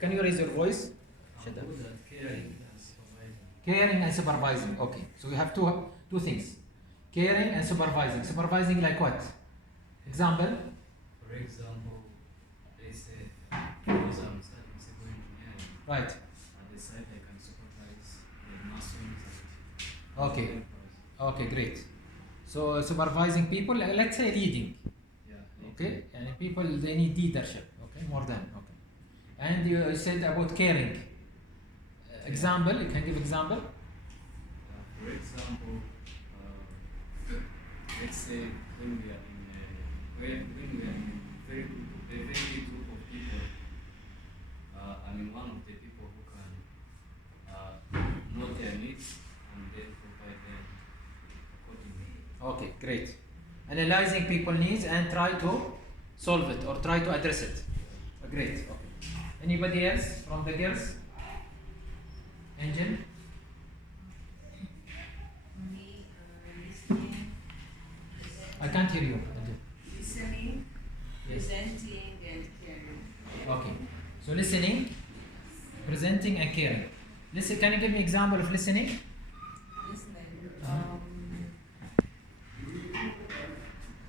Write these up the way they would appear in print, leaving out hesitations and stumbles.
Can you raise your voice? Good at caring and supervising. Caring and supervising. Okay. So we have two things. Caring and supervising. Supervising like what? Example? For example, they say, because I'm studying civil engineering, Right. at the site I can supervise the masons and Okay. developers. Okay, great. So supervising people, let's say leading. Yeah. Okay. And people, they need leadership. Okay. More than. Okay. And you said about caring. Example, you can give example? For example, let's say when we are in a very big group of people, I'm one of the people who can know their needs and then provide them accordingly. Okay, great. Analyzing people needs and try to solve it or try to address it. Great. Okay. Anybody else from the girls? Angel? Me, listening, I can't hear you. Angel. listening, Yes. presenting, and caring. Okay. So listening, presenting, and caring. Listen. Can you give me example of listening? Listening.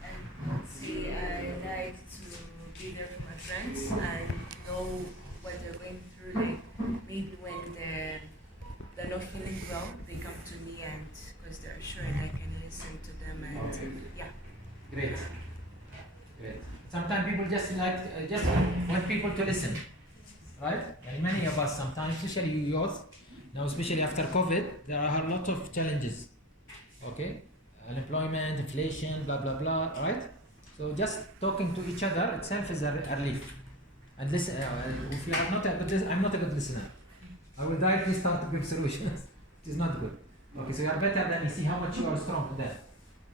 And let's see, I like to be there for my friends and know what they're going through. Like maybe when they're not feeling well, they come to me and because they're sure and I can listen to them and Okay. yeah. Great. Great. Sometimes people just like just want people to listen, right? And many of us sometimes, especially youth, now especially after COVID, there are a lot of challenges. Okay, unemployment, inflation, blah blah blah, right? So just talking to each other itself is a relief. And listen, if you are not a good, I'm not a good listener. I will directly start to give solutions. It is not good. Okay, so you are better than me. See how much you are strong there.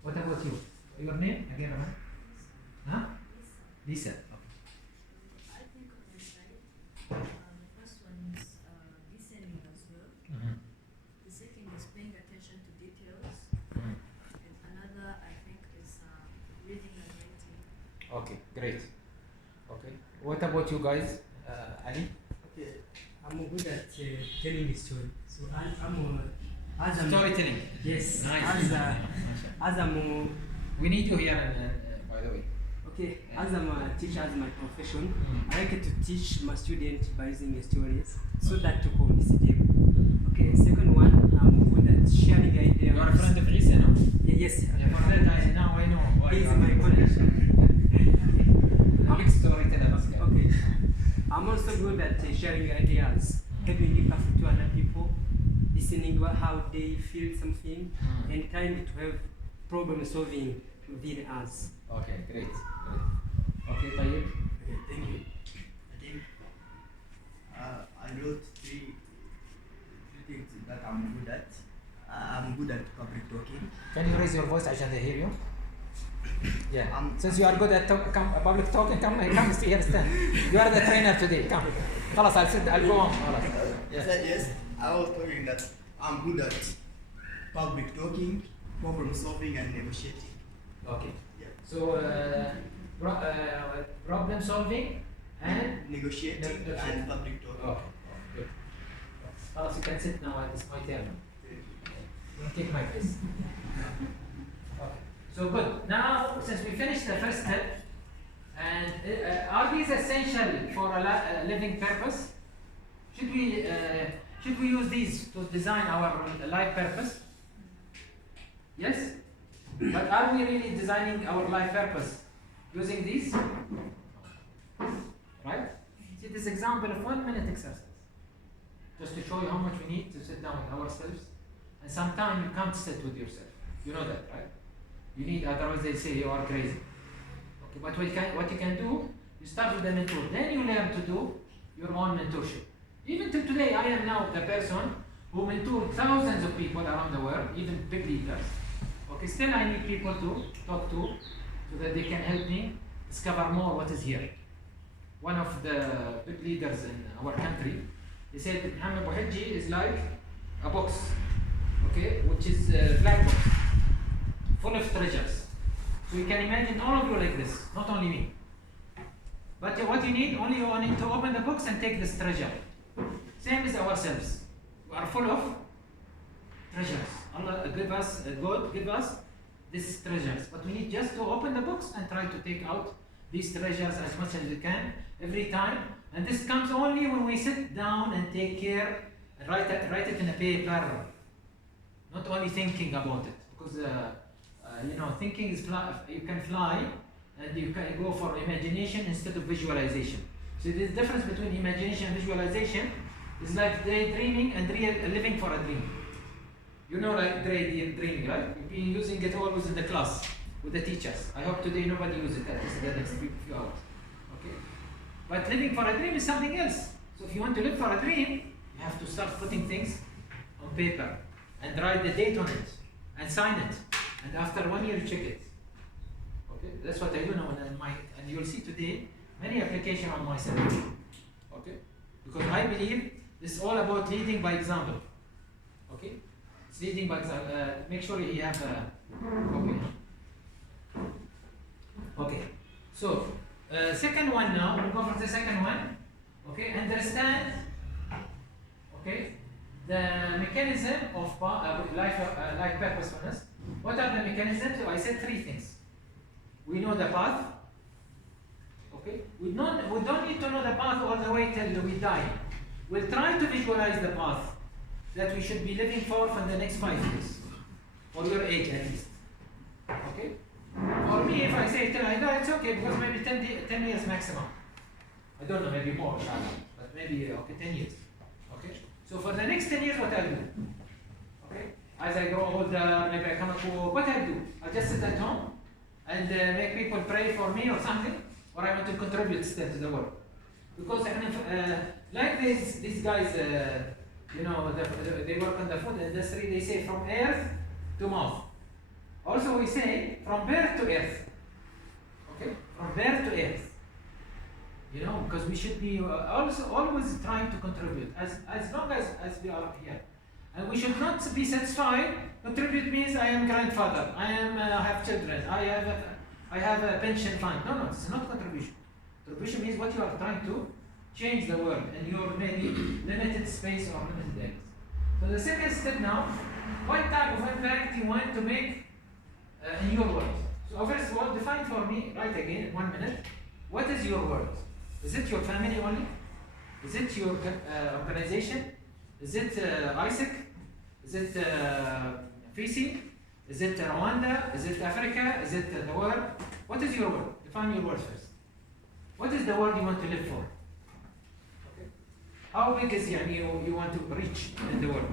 What about you? Your name again, Rahman? Huh? Lisa. Okay. I think on my side, the first one is listening as well. Mhm. The second is paying attention to details. Mhm. And another, I think, is reading and writing. Okay, great. Okay. What about you guys? Ali? Okay, I'm good at telling the story. So as I'm Storytelling. yes, Nice. as I'm We need you here, by the way. okay, as I'm a teacher, as my profession, Mm. I like to teach my students by using stories so that to convince them. Okay, second one, I'm good at sharing ideas. You are a friend of Isa, no? Yes. Yeah, for that now I know why He's you are my a connection. big storyteller. This guy. Okay. I'm also good at sharing ideas, having empathy to other people, listening to how they feel something, Mm. and trying to have problem solving within us. Okay, great. Okay, Tayyip. Okay, thank you. I think I wrote three things that I'm good at. I'm good at public talking. Can you raise your voice عشان they hear you? Yeah. I'm- Since you are good at public talking, come here, stand. You are the trainer today. Come. خلاص, I'll go on. خلاص. I Yeah. said yes. I was talking that I'm good at public talking, problem solving, and negotiating. Okay. Yeah. So problem solving and Negotiating Negotiating. and public talking. okay. Good. خلاص, you can sit now. It's my turn. You take my place. Okay. So good. Now, since we finished the first step, and are these essential for a living purpose? Should we use these to design our life purpose? Yes. But are we really designing our life purpose using these? Right? See this example of 1 minute exercise. Just to show you how much we need to sit down with ourselves. And sometimes you can't sit with yourself. You know that, right? You need, otherwise they say you are crazy. Okay, but what you can do, you start with a mentor. Then you learn to do your own mentorship. Even till today, I am now the person who mentored thousands of people around the world, even big leaders. Okay, still I need people to talk to so that they can help me discover more what is here. One of the big leaders in our country, he said that Mohamed Buheji is like a box, okay, which is a black box, full of treasures. So you can imagine all of you like this, not only me. But what you need, only you need to open the books and take this treasure. Same as ourselves. We are full of treasures. Allah give us, God give us these treasures. But we need just to open the books and try to take out these treasures as much as we can every time. And this comes only when we sit down and take care and write it in a paper. Not only thinking about it. Because thinking is you can fly and you can go for imagination instead of visualization. So the difference between imagination and visualization is like daydreaming and living for a dream. You know, like daydreaming, right? You've been using it always in the class with the teachers. I hope today nobody uses it, at least the next few hours. Okay? But living for a dream is something else. So if you want to live for a dream, you have to start putting things on paper and write the date on it and sign it. And after 1 year, check it. Okay? That's what I do now. And you'll see today many applications on myself. Okay? Because I believe this is all about leading by example. Okay? It's leading by example. Make sure you have a copy. Okay. So, second one now. We'll go for the second one. Okay? Understand. Okay? The mechanism of life purposefulness. What are the mechanisms? I said 3 things. We know the path. Okay? We don't need to know the path all the way till we die. We'll try to visualize the path that we should be living for the next 5 years. Or your age at least. Okay? For me, if I say till I die, it's okay because maybe 10 years maximum. I don't know, maybe more, but maybe 10 years. Okay? So for the next 10 years, what I'll do? Okay? As I grow older, maybe I come up with what I'll do? I'll just sit at home and make people pray for me or something, or I want to contribute still to the world. Because like these guys, they work on the food industry, they say from earth to mouth. Also we say from birth to earth. Okay? From birth to earth. Because we should be also always trying to contribute as long as we are here. And we should not be satisfied. Contribute means I am grandfather, I have children, I have a pension fund. No, it's not contribution. Contribution means what you are trying to change the world in your maybe limited space or limited areas. So the second step now, what type of impact you want to make in your world? So first of all, define for me, right again, 1 minute, what is your world? Is it your family only? Is it your organization? Is it ISIC? Is it Fisi? Is it Rwanda? Is it Africa? Is it the world? What is your world? Define your world first. What is the world you want to live for? Okay. How big is you want to reach in the world?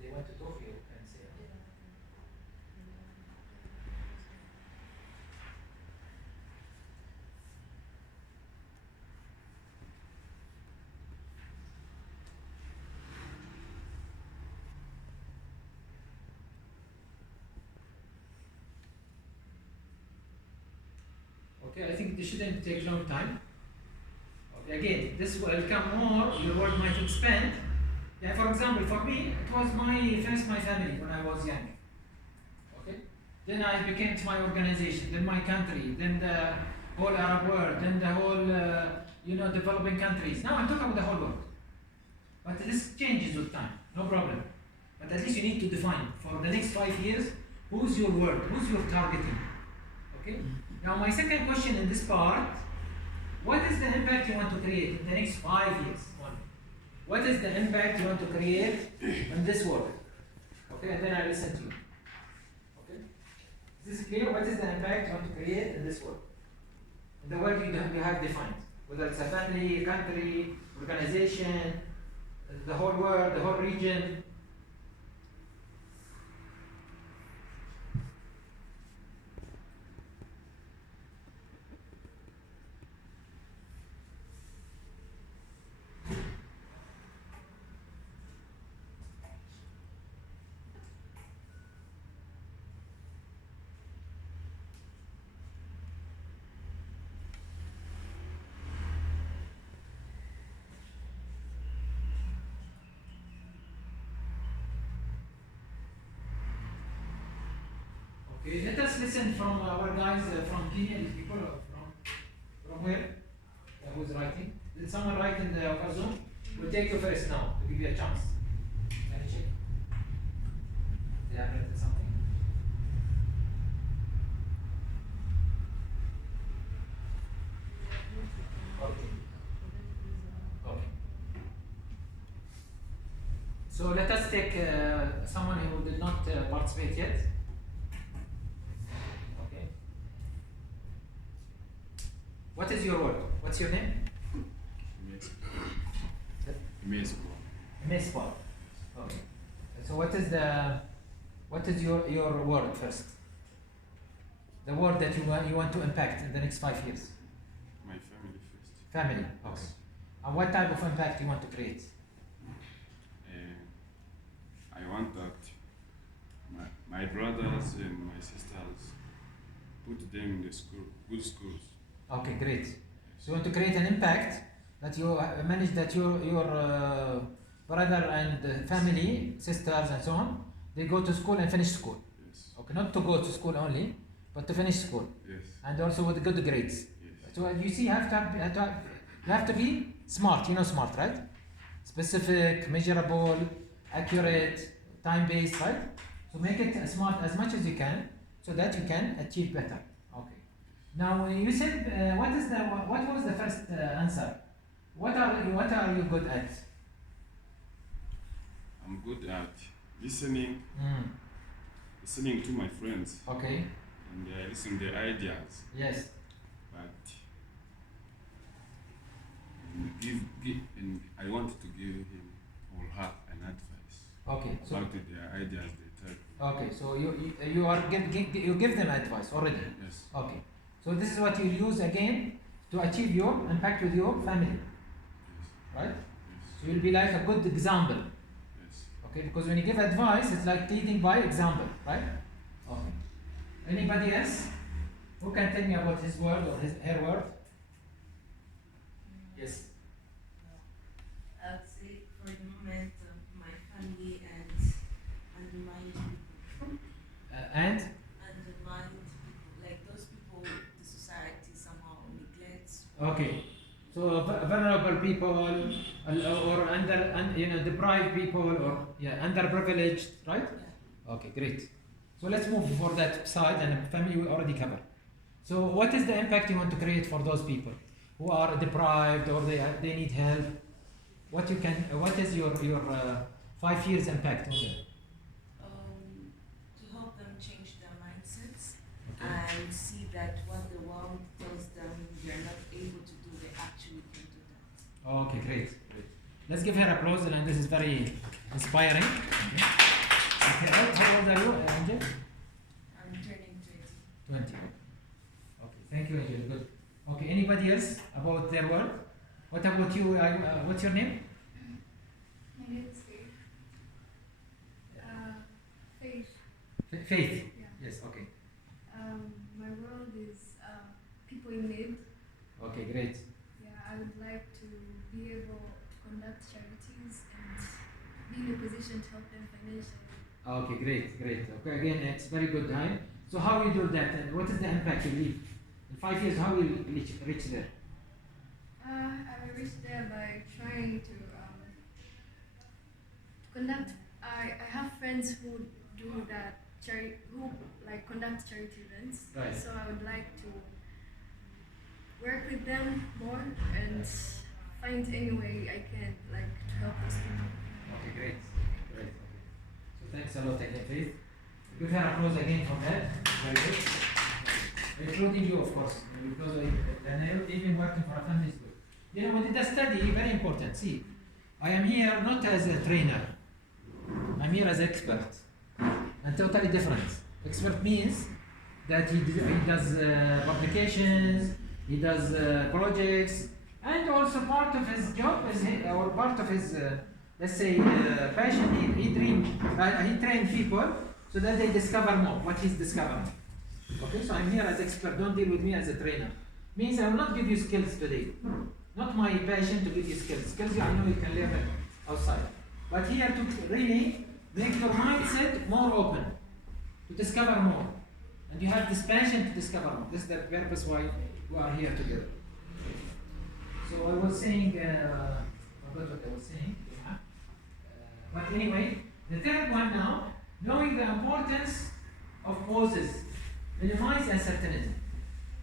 They want to talk to you and say, okay, I think this shouldn't take long time. Okay, again, this will come more, your world might expand. Yeah, for example, for me, it was first my family when I was young. Okay? Then I became to my organization, then my country, then the whole Arab world, then the whole, developing countries. Now I'm talking about the whole world. But this changes with time, no problem. But at least you need to define for the next 5 years, who's your world, who's your targeting. Okay? Now my second question in this part, what is the impact you want to create in the next 5 years? What is the impact you want to create in this world? Okay, and then I listen to you. Okay? Is this clear? What is the impact you want to create in this world? In the world you have defined. Whether it's a family, country, organization, the whole world, the whole region. Okay, let us listen from our guys from Kenya, these people from where? Who's writing? Did someone write in the over Zoom? We'll take you first now to give you a chance. Can you check? They have written something? Okay. Okay. So let us take someone who did not participate yet. Okay. What is your word? What's your name? Mespa. Okay. So what is your word first? The word that you want to impact in the next 5 years? My family first. Family. Okay. And what type of impact you want to create? I want that my brothers and my sisters put them in the school, good schools. Okay, great. So you want to create an impact that you manage that your brother and family, sisters and so on, they go to school and finish school. Yes. Okay, not to go to school only, but to finish school. Yes. And also with good grades. Yes. So you see, you have to be smart. You know smart, right? Specific, measurable, accurate, time-based, right? So make it smart as much as you can, so that you can achieve better. Okay. Now you said what was the first answer? What are you good at? I'm good at listening, listening to my friends, Okay. and listen their ideas. Yes. But and I want to give him or her an advice Okay. So about their ideas they tell. okay. So you give them advice already. Yes. Okay. So this is what you use again to achieve your impact with your family, Yes. right? Yes. So you'll be like a good example. Yes. Okay, because when you give advice, it's like leading by example, right? Okay. Anybody else who can tell me about his word or her word? Yes. I would say for the moment, my family and undermined people. And Undermined people, like those people the society somehow neglects. okay, so vulnerable people or deprived people or underprivileged, right? Yeah. Okay, great. So let's move for that side, and family we already covered. So what is the impact you want to create for those people who are deprived or they need help? What is your 5 years impact on them? To help them change their mindsets and see that what the world tells them they're not able to do, they actually can do that. Okay, great. Let's give her applause, and this is very inspiring. Okay, how old are you, Angel? I'm turning 20. 20. Okay, thank you, Angel. Good. Okay, anybody else about their work? What about you? What's your name? My name is Faith. Faith. Faith. Yeah. Yes. Okay. My world is people in need. Okay, great. Yeah, I would like to be able to conduct charities and be in a position to help them financially. Okay, great. Okay, again, it's very good time. So how will you do that? And what is the impact you leave? In 5 years, how will you reach there? I will reach there by trying to conduct. I have friends who do that who conduct charity events. Right. So I would like to work with them more and find any way I can to help those people. Okay, great. Okay. So thanks a lot again, Faith. Give her applause again for that. Very good. Including you, of course, because even working for a family is good. You know, we did a study, very important. See, I am here not as a trainer. I'm here as an expert. And totally different. Expert means that he does publications, he does projects, and also part of his job is or part of his passion. He trains people so that they discover more what he's discovering. Okay, so I'm here as expert. Don't deal with me as a trainer. Means I will not give you skills today. Not my passion to give you skills. Skills I know you can learn it outside. But here to really make your mindset more open, to discover more. and you have this passion to discover more. This is the purpose why we are here together. So I was saying, forgot what I was saying. But anyway, the third one now, knowing the importance of pauses, minimize uncertainty.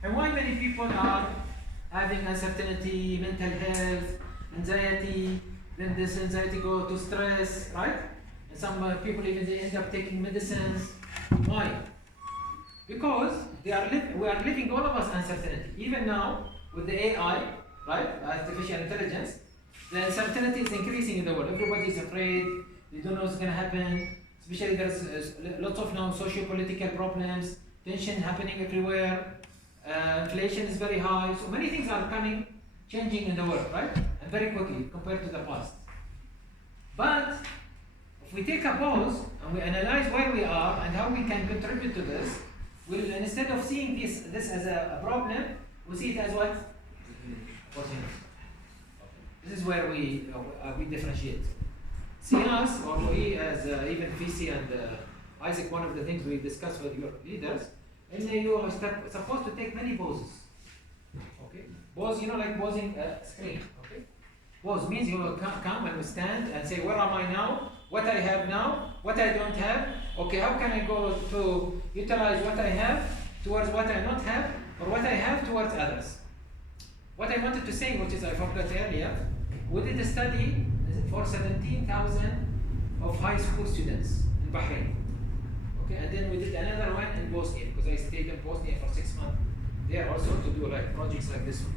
And why many people are having uncertainty, mental health, anxiety, then this anxiety go to stress, right? And some people even they end up taking medicines. Why? Because we are living all of us uncertainty. Even now with the AI, right, artificial intelligence, the uncertainty is increasing in the world. Everybody is afraid. They don't know what's going to happen. Especially there's lots of now socio-political problems, tension happening everywhere. Inflation is very high. So many things are changing in the world, right? And very quickly compared to the past. But if we take a pause and we analyze where we are and how we can contribute to this, we'll, instead of seeing this as a problem, we see it as what? Opportunity. This is where we differentiate. See us, or we as even Fisi and Isaac, one of the things we discuss with your leaders, is you are supposed to take many pauses. Okay? Pause, like pausing a screen. Okay? Pause means you will come and stand and say, where am I now? What I have now? What I don't have? Okay, how can I go to utilize what I have towards what I don't have, or what I have towards others? What I wanted to say, which is I forgot earlier, we did a study for 17,000 of high school students in Bahrain. Okay, and then we did another one in Bosnia, because I stayed in Bosnia for 6 months there also to do projects like this one.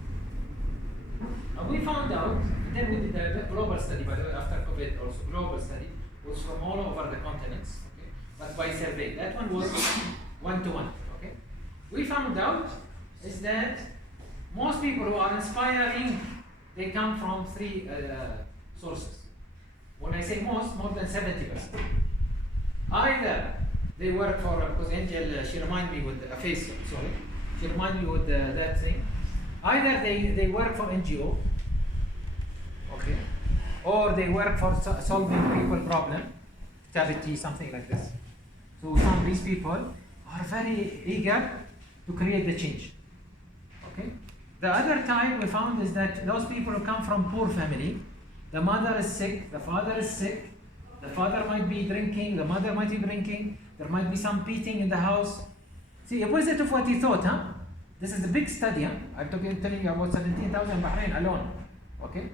And we found out, and then we did a global study, by the way, after COVID also, global study, was from all over the continents, okay, but by survey. That one was one-to-one, okay. We found out is that most people who are inspiring, they come from three sources. When I say most, more than 70%. Either they work for, because Angel, she reminded me with a face, sorry, she reminded me with that thing. Either they work for NGO, okay, or they work for solving people problem, charity, something like this. So we found these people are very eager to create the change, okay. The other type we found is that those people who come from poor family, the mother is sick, the father is sick, the father might be drinking, the mother might be drinking, there might be some beating in the house. See, opposite of what you thought, huh? This is a big study, huh? I'm telling you about 17,000 in Bahrain alone, okay?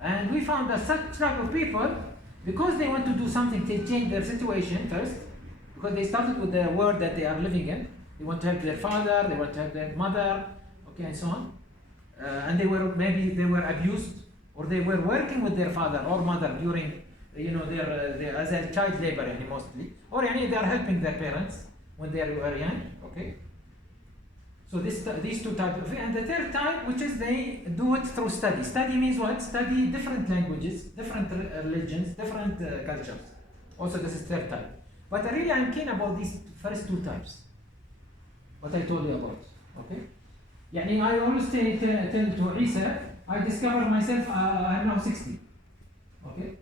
And we found that such type of people, because they want to do something, they change their situation first, because they started with the world that they are living in. They want to help their father, they want to help their mother, okay, and so on. And maybe they were abused, or they were working with their father or mother during, their as a child labor, mostly, or they are helping their parents when they were young, okay. So these two types of, and the third type, which is they do it through study. Study means what? Study different languages, different religions, different cultures. Also, this is third type. But really, I'm keen about these first two types. What I told you about, okay? I always tell to Isa, I discovered myself, I'm now 60, okay?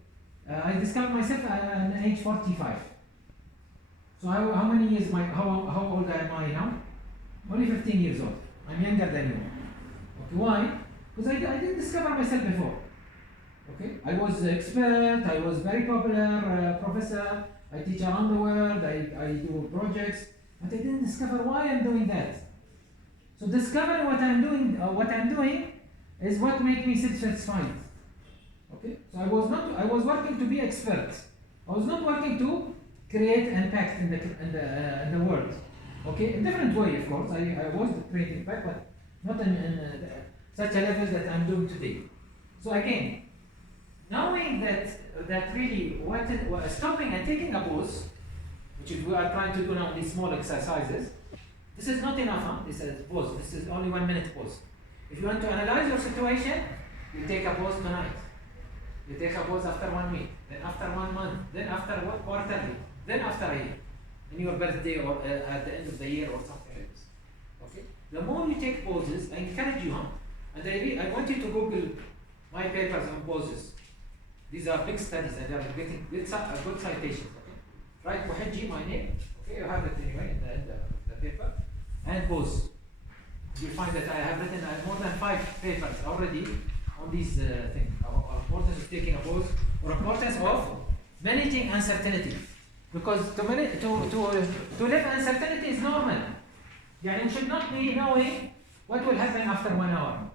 I discovered myself at age 45. So how many years, how old am I now? Only 15 years old. I'm younger than you. Okay, why? Because I didn't discover myself before. Okay, I was an expert, I was very popular professor, I teach around the world, I do projects, but I didn't discover why I'm doing that. So discovering what I'm doing is what makes me satisfied. Okay, so I was working to be expert. I was not working to create impact in the world. Okay, in different way, of course. I was creating impact, but not in such a level that I'm doing today. So again, knowing that really stopping and taking a pause, which is we are trying to do now these small exercises, this is not enough, huh? This is pause. This is only 1 minute pause. If you want to analyze your situation, you take a pause tonight. You take a pause after 1 week, then after 1 month, then after quarterly, then after a year. In your birthday or at the end of the year or something like this. Okay? The more you take pauses, I encourage you, huh? And I want you to Google my papers on pauses. These are big studies and they are getting good citations. Okay? Write Buheji, my name. Okay, you have it anyway in the paper and pause. You'll find that I have written more than 5 papers already on these things. Importance of taking a pause, or importance of managing uncertainty. Because to live uncertainty is normal. Yani we should not be knowing what will happen after 1 hour.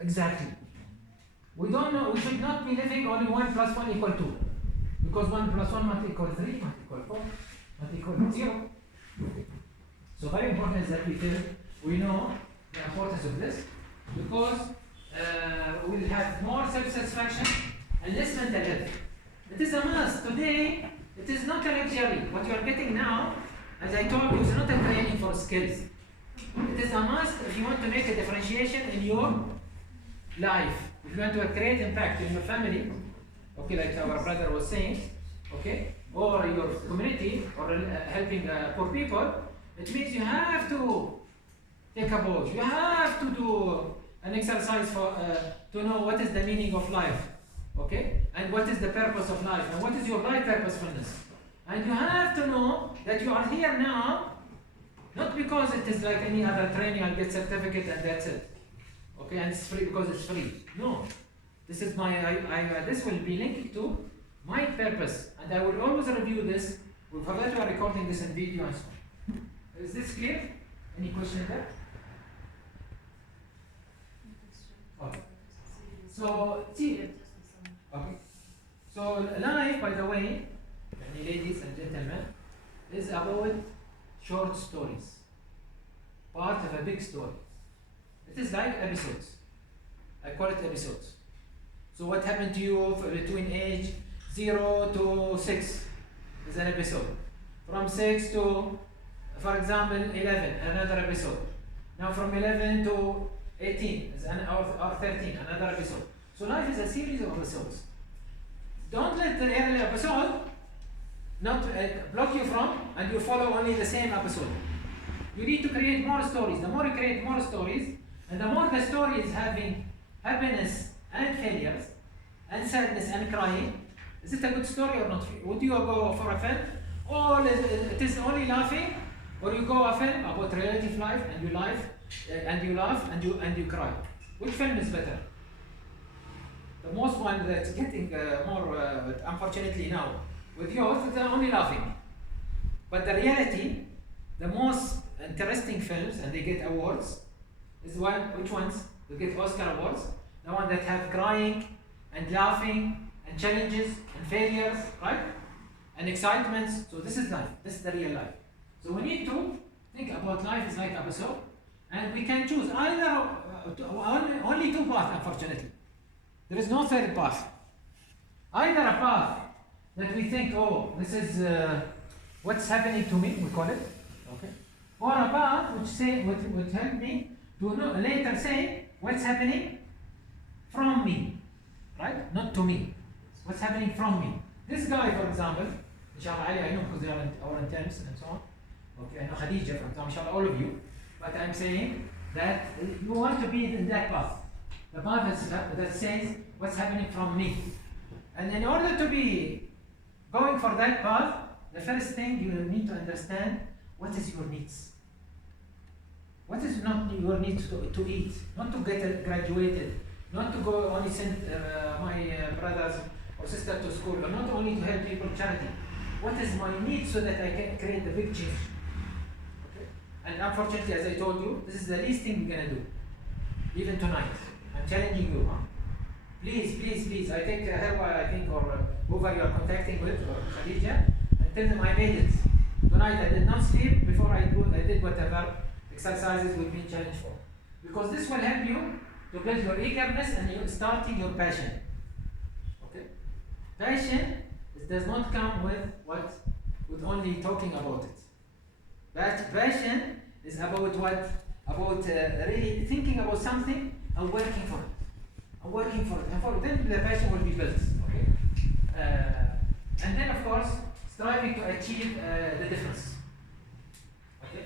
Exactly. We don't know. We should not be living only 1 plus 1 equal 2. Because 1 plus 1 might equal 3, might equal 4, might equal 0. So very important is that we know the importance of this, because we'll have more self-satisfaction and less mental health. It is a must. Today, it is not a luxury. What you are getting now, as I told you, is not a training for skills. It is a must if you want to make a differentiation in your life. If you want to create impact in your family, okay, like our brother was saying, okay, or your community, or helping poor people, it means you have to take a pause. You have to do an exercise for to know what is the meaning of life, okay, and what is the purpose of life, and what is your life purposefulness. And you have to know that you are here now, not because it is like any other training, I'll get certificate and that's it, okay, and it's free because it's free. No, this is this will be linked to my purpose, and I will always review this. We forgot we are recording this in video and so on. Is this clear? Any question there? Okay. So, see, okay. So, life, by the way, ladies and gentlemen, is about short stories, part of a big story. It is like episodes. I call it episodes. So, what happened to you between age 0 to 6 is an episode. From 6 to, for example, 11, another episode. Now from 11 to 18 is or 13, another episode. So life is a series of episodes. Don't let the early episode not block you from, and you follow only the same episode. You need to create more stories. The more you create more stories, and the more the story is having happiness and failures, and sadness and crying, is it a good story or not? Would you go for a film? Or it is only laughing? Or you go a film about relative life and you laugh and you cry. Which film is better? The most one that's getting more, unfortunately now, with yours, it's only laughing. But the reality, the most interesting films, and they get awards, is which ones? They get Oscar awards. The one that have crying and laughing and challenges and failures, right? And excitements. So this is life. This is the real life. So we need to think about life as like episode, and we can choose either only 2 paths. Unfortunately, there is no third path. Either a path that we think, oh, this is what's happening to me, we call it, okay, or a path which would help me to later say what's happening from me, right? Not to me. What's happening from me? This guy, for example, inshallah, I know because they are our interns and so on. Okay, I know Khadija, for example, inshallah, all of you. But I'm saying that you want to be in that path. The path that says what's happening from me. And in order to be going for that path, the first thing you need to understand what is your needs. What is not your needs to eat, not to get graduated, not to go only send my brothers or sisters to school, or not only to help people charity. What is my need so that I can create the big change? Okay? And unfortunately, as I told you, this is the least thing we're gonna do. Even tonight, I'm challenging you. Huh? Please. I take her, I think, or whoever you are contacting with, or Khadija, and tell them I made it. Tonight I did not sleep before I did whatever exercises we've been challenged for. Because this will help you to build your eagerness and you starting your passion. Okay? Passion does not come with only talking about it. But passion is about what? About really thinking about something and working for it. And then the passion will be built. Okay? And then of course, striving to achieve the difference. Okay?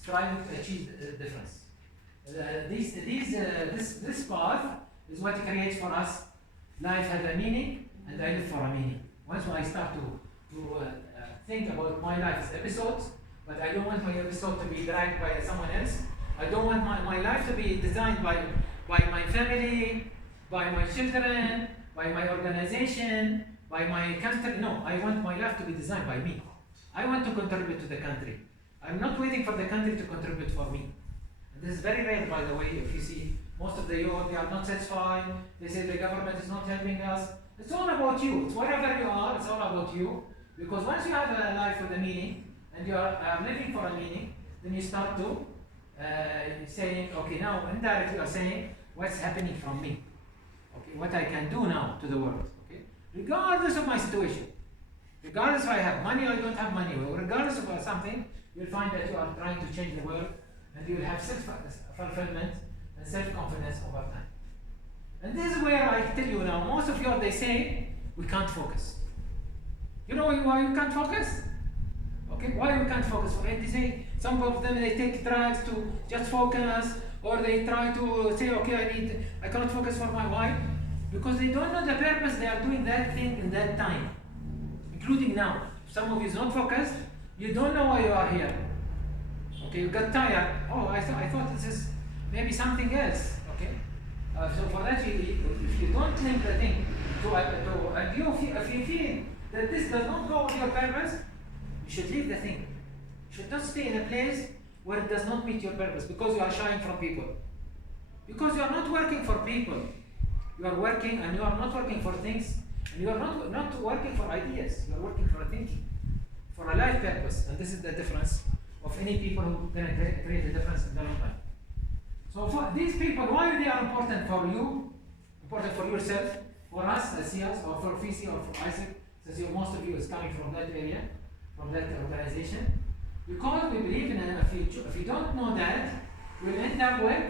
Striving to achieve the difference. This path is what creates for us life has a meaning, and I live for a meaning. Once I start to think about my life as episodes, but I don't want my episode to be dragged by someone else. I don't want my life to be designed by my family, by my children, by my organization, by my country. No, I want my life to be designed by me. I want to contribute to the country. I'm not waiting for the country to contribute for me. And this is very rare, by the way. If you see most of the youth, they are not satisfied. They say the government is not helping us. It's all about you. It's wherever you are, it's all about you. Because once you have a life with a meaning, and you are living for a meaning, then you start to saying, okay, now indirectly you are saying, what's happening from me? Okay, what I can do now to the world. Okay, regardless of my situation, regardless if I have money or I don't have money, or regardless of something, you'll find that you are trying to change the world, and you will have self-fulfillment and self-confidence over time. And this is where I tell you now, most of you, they say, we can't focus. You know why you can't focus? Okay, why we can't focus? They say, some of them, they take drugs to just focus, or they try to say, okay, I cannot focus for my wife, because they don't know the purpose they are doing that thing in that time, including now. If some of you is not focused, you don't know why you are here. Okay, you got tired. Oh, I thought this is maybe something else. Okay, so for that, if you don't link the thing and if you feel that this does not go with your purpose, you should leave the thing. You should not stay in a place where it does not meet your purpose because you are shying from people. Because you are not working for people. You are working, and you are not working for things, and you are not working for ideas. You are working for a thinking, for a life purpose. And this is the difference of any people who can create a difference in their own life. So for these people, why they are important for you, important for yourself, for us as SIAS, or for FISI, or for Isaac, since most of you is coming from that area, from that organization, because we believe in a future. If you don't know that, we'll end up with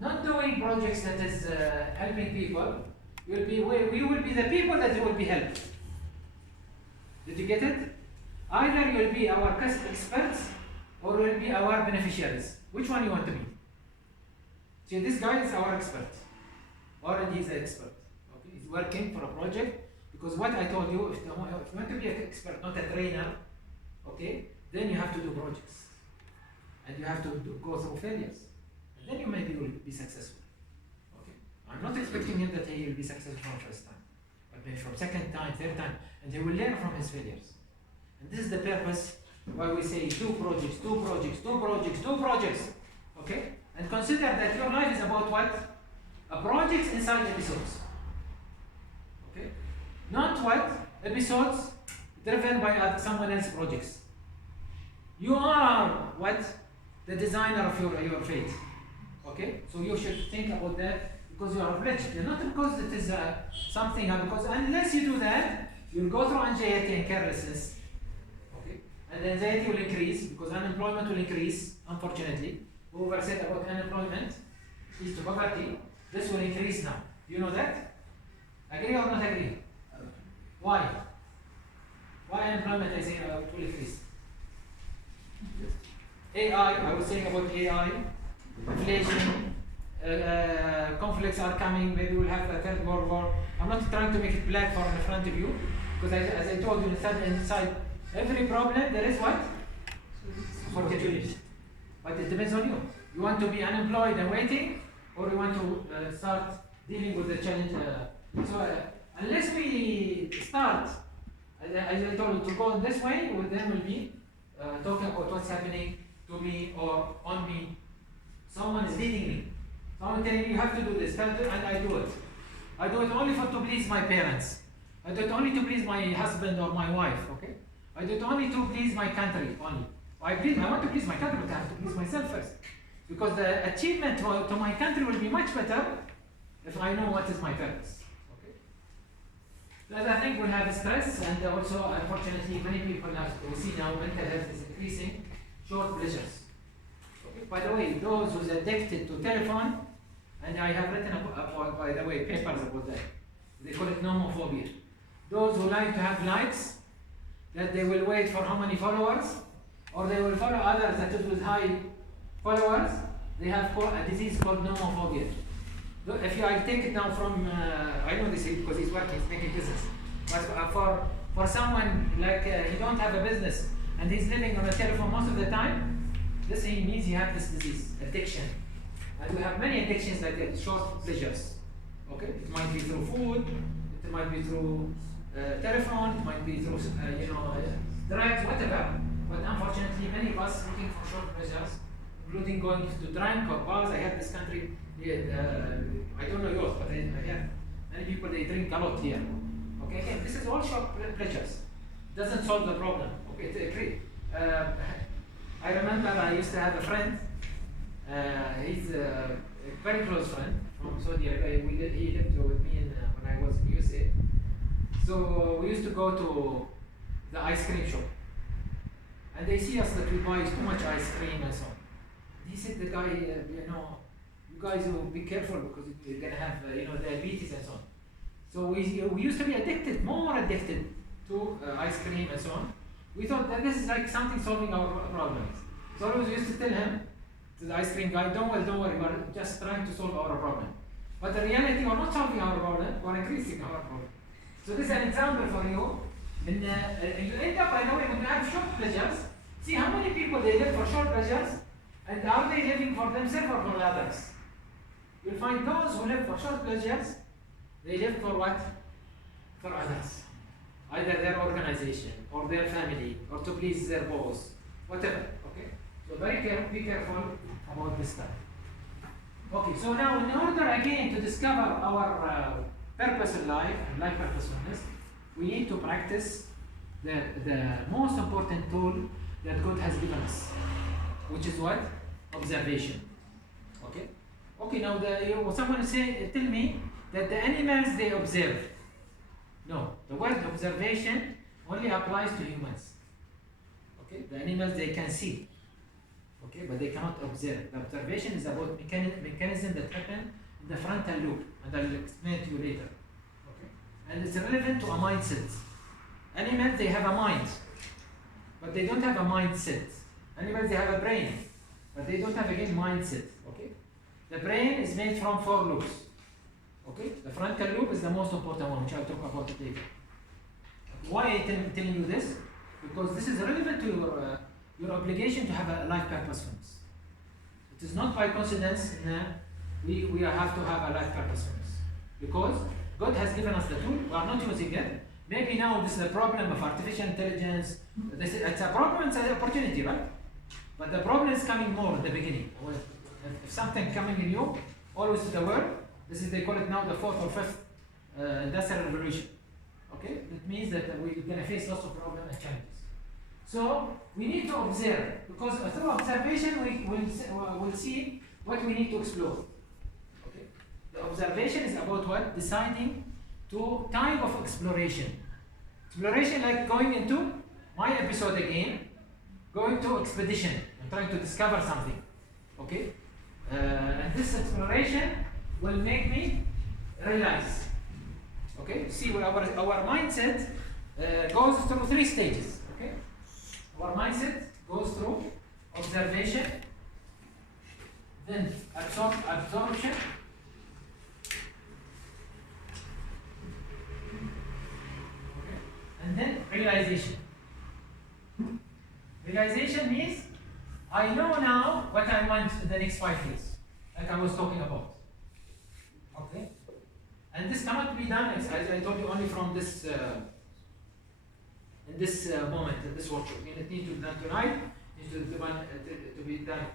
not doing projects that is helping people. We will be the people that will be helped. Did you get it? Either you will be our experts or you will be our beneficiaries. Which one you want to be? See, this guy is our expert, or he's an expert. Okay, he's working for a project. Because what I told you, if you want to be an expert, not a trainer, okay, then you have to do projects. And you have to go through failures. And then you maybe will be successful. Okay? I'm not expecting him that he will be successful from first time. But maybe from second time, third time, and he will learn from his failures. And this is the purpose why we say do projects, do projects, do projects, do projects. Okay? And consider that your life is about what? A project inside episodes. Okay? Not what? Episodes driven by someone else's projects. You are what? The designer of your fate. Okay? So you should think about that because you are obliged. Not because it is something, because unless you do that, you'll go through anxiety and carelessness. Okay? And the anxiety will increase because unemployment will increase, unfortunately. Whoever said about unemployment is to poverty, this will increase now. Do you know that? Agree or not agree? Why? Why unemployment I say it will increase? AI, I was saying about AI, inflation, conflicts are coming, maybe we'll have a third world war. I'm not trying to make it black for in front of you, because as I told you, inside every problem there is what? Opportunity. But it depends on you. You want to be unemployed and waiting, or you want to start dealing with the challenge. Unless we start, as I told you, to go this way, then we'll be talking about what's happening to me or on me. Someone is leading me. Someone telling me you have to do this, and I do it. I do it only to please my parents. I do it only to please my husband or my wife, okay? I do it only to please my country, only. I want to please my country, but I have to please myself first. Because the achievement to my country will be much better if I know what is my purpose. Okay? The other thing, we'll have stress, and also, unfortunately, many people we see now mental health is increasing, short pleasures. Okay? By the way, those who's addicted to telephone, and I have written by the way, papers about that. They call it nomophobia. Those who like to have likes, that they will wait for how many followers, or they will follow others that is with high followers, they have a disease called nomophobia. If I take it now from, I know this because he's working, he's making business. But for someone like he don't have a business, and he's living on a telephone most of the time, this means he has this disease, addiction. And we have many addictions like that, short pleasures. Okay, it might be through food, it might be through telephone, it might be through drugs, whatever. But unfortunately, many of us looking for short pleasures, including going to drink or bars. I have this country. I don't know yours, but I have many people. They drink a lot here. Okay, again, this is all short pleasures. Doesn't solve the problem. Okay, I agree. I remember I used to have a friend. He's a very close friend from Saudi Arabia. He lived with me when I was in USA. So we used to go to the ice cream shop, and they see us that we buy too much ice cream and so on. He said, the guy, you guys will be careful because you're gonna have diabetes and so on. So we used to be addicted, more addicted to ice cream and so on. We thought that this is like something solving our problems. So we used to tell him, to the ice cream guy, don't worry, we're just trying to solve our problem. But the reality, we're not solving our problem, we're increasing our problem. So this is an example for you. And you end up, by the way, when you have short pleasures, see how many people they live for short pleasures, and are they living for themselves or for others? You'll find those who live for short pleasures, they live for what? For others. Either their organization, or their family, or to please their boss, whatever, okay? So be careful about this stuff. Okay, so now in order again to discover our purpose in life, and life purposefulness, we need to practice the most important tool that God has given us, which is what? Observation. Okay? Okay, now someone tell me that the animals they observe. No, the word observation only applies to humans. Okay, the animals they can see. Okay, but they cannot observe. The observation is about mechanism that happen in the frontal lobe, and I will explain to you later. Okay, and it's relevant to a mindset. Animals they have a mind, but they don't have a mindset. Animals they have a brain, but they don't have again mindset. Okay, the brain is made from 4 lobes. Okay, the frontal lobe is the most important one, which I'll talk about it later. Why am I telling you this? Because this is relevant to your obligation to have a life purposefulness. It is not by coincidence we have to have a life purposefulness. Because God has given us the tool, we are not using it. Maybe now this is a problem of artificial intelligence. It's a problem, it's an opportunity, right? But the problem is coming more in the beginning. If something coming in you, always to the world, they call it now the 4th or 5th industrial revolution. Okay? That means that we're going to face lots of problems and challenges. So we need to observe, because through observation we'll see what we need to explore. Okay? The observation is about what? Deciding to type of exploration. Exploration like going into my episode again, going to expedition and trying to discover something. Okay? And this exploration will make me realize. Okay? See, our mindset goes through 3 stages. Okay? Our mindset goes through observation, then absorption, okay, and then realization. Realization means I know now what I want in the next 5 years, like I was talking about. Okay? And this cannot be done, as I told you, only from this in this moment, in this workshop. It needs to be done tonight, it needs to be done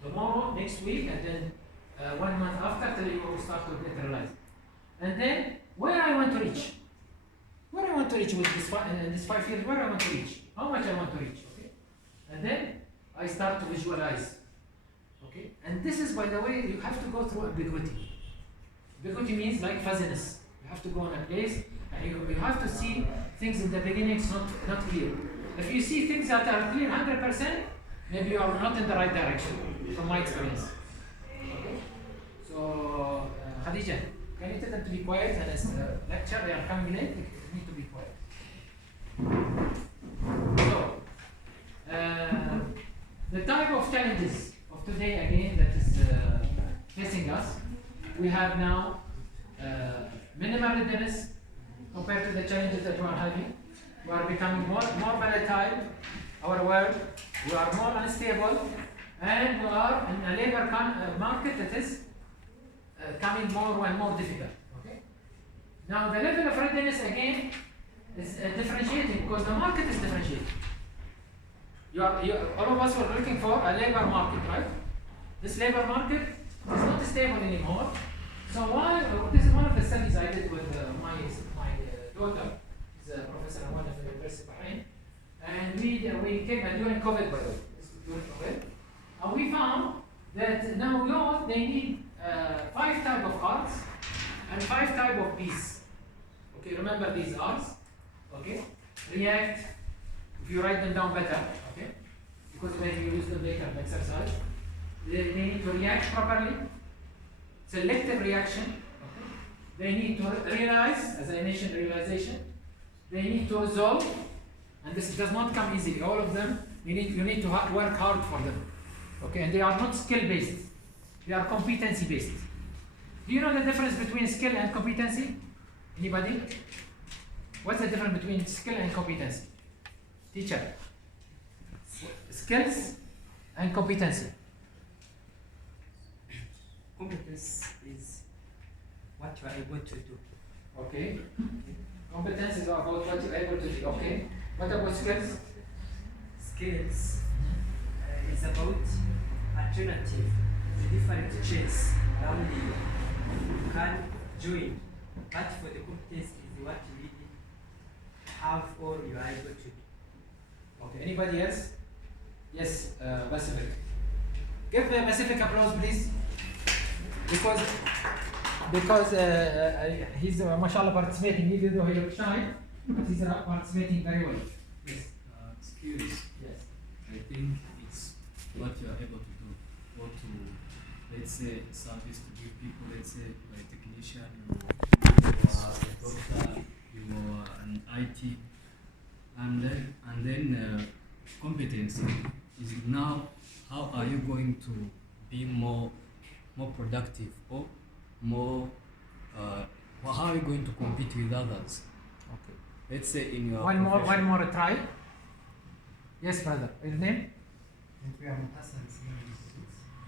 tomorrow, next week, and then 1 month after, till you will start to get realized. And then, where I want to reach. Where I want to reach with this 5 years, where I want to reach. How much I want to reach, okay? And then, I start to visualize. Okay? And this is, by the way, you have to go through ambiguity. Ambiguity means like fuzziness. You have to go in a place, and you have to see things in the beginning, it's not clear. If you see things that are clear 100%, maybe you are not in the right direction, from my experience. Okay? So, Khadija, can you tell them to be quiet? And as lecture, they are coming late, they need to be quiet. So, the type of challenges of today, again, that is facing us, we have now minimal readiness compared to the challenges that we are having. We are becoming more volatile, our world, we are more unstable, and we are in a labor market that is coming more and more difficult. Okay. Now the level of readiness again is differentiating because the market is differentiating. All of us were looking for a labor market, right? This labor market is not stable anymore. So why? This is one of the studies I did with my daughter. She's a professor at one of the University of Bahrain, and we came during COVID, by the way. This is during COVID, and we found that now they need 5 type of R's and 5 type of B's. Okay, remember these R's. Okay, react. If you write them down better, okay, because maybe you use them later in exercise. They need to react properly. Selective reaction. Okay. They need to realize, as I mentioned, realization. They need to resolve, and this does not come easily. All of them, you need to work hard for them. Okay, and they are not skill based. They are competency based. Do you know the difference between skill and competency? Anybody? What's the difference between skill and competency? Teacher. Skills and competency. Competence is what you are able to do. Okay. Competence is about what you're able to do. Okay. What about skills? Skills is about alternative, different chains around you. You can join, but for the competence is what you really have or you are able to do. Okay. Anybody else? Yes, Pacific. Give Pacific applause, please. Because he's mashallah participating, even though he looks shy, but he's participating very well. Yes. Skills. Yes. I think it's what you are able to do, or to, let's say, service to give people, let's say, a technician, you are a doctor, you are an IT, and then competency is now how are you going to be more productive or more how are you going to compete with others? Okay. Let's say in your One more try. Yes, brother. Your name?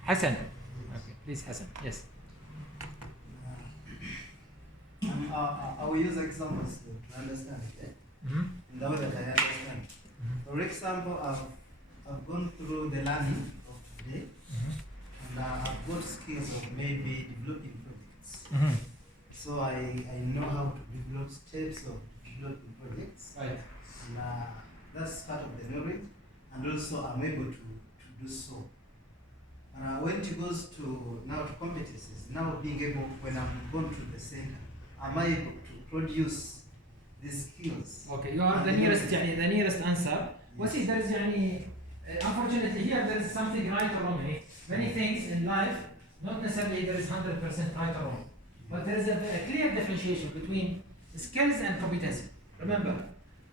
Hassan. Okay. Please, Hassan. Yes. I will use examples to understand it in the way that I understand. For example, I've gone through the learning of today, and I've got skills of maybe developing projects. So I know how to develop steps of developing projects. Right. And that's part of the knowledge, and also I'm able to do so. And when it goes to competencies, now being able, when I'm going to the center, am I able to produce these skills? Okay, you are the nearest answer. What is there is unfortunately here there is something right or wrong. Many things in life, not necessarily there is 100% right or wrong, but there is a clear differentiation between skills and competency. Remember,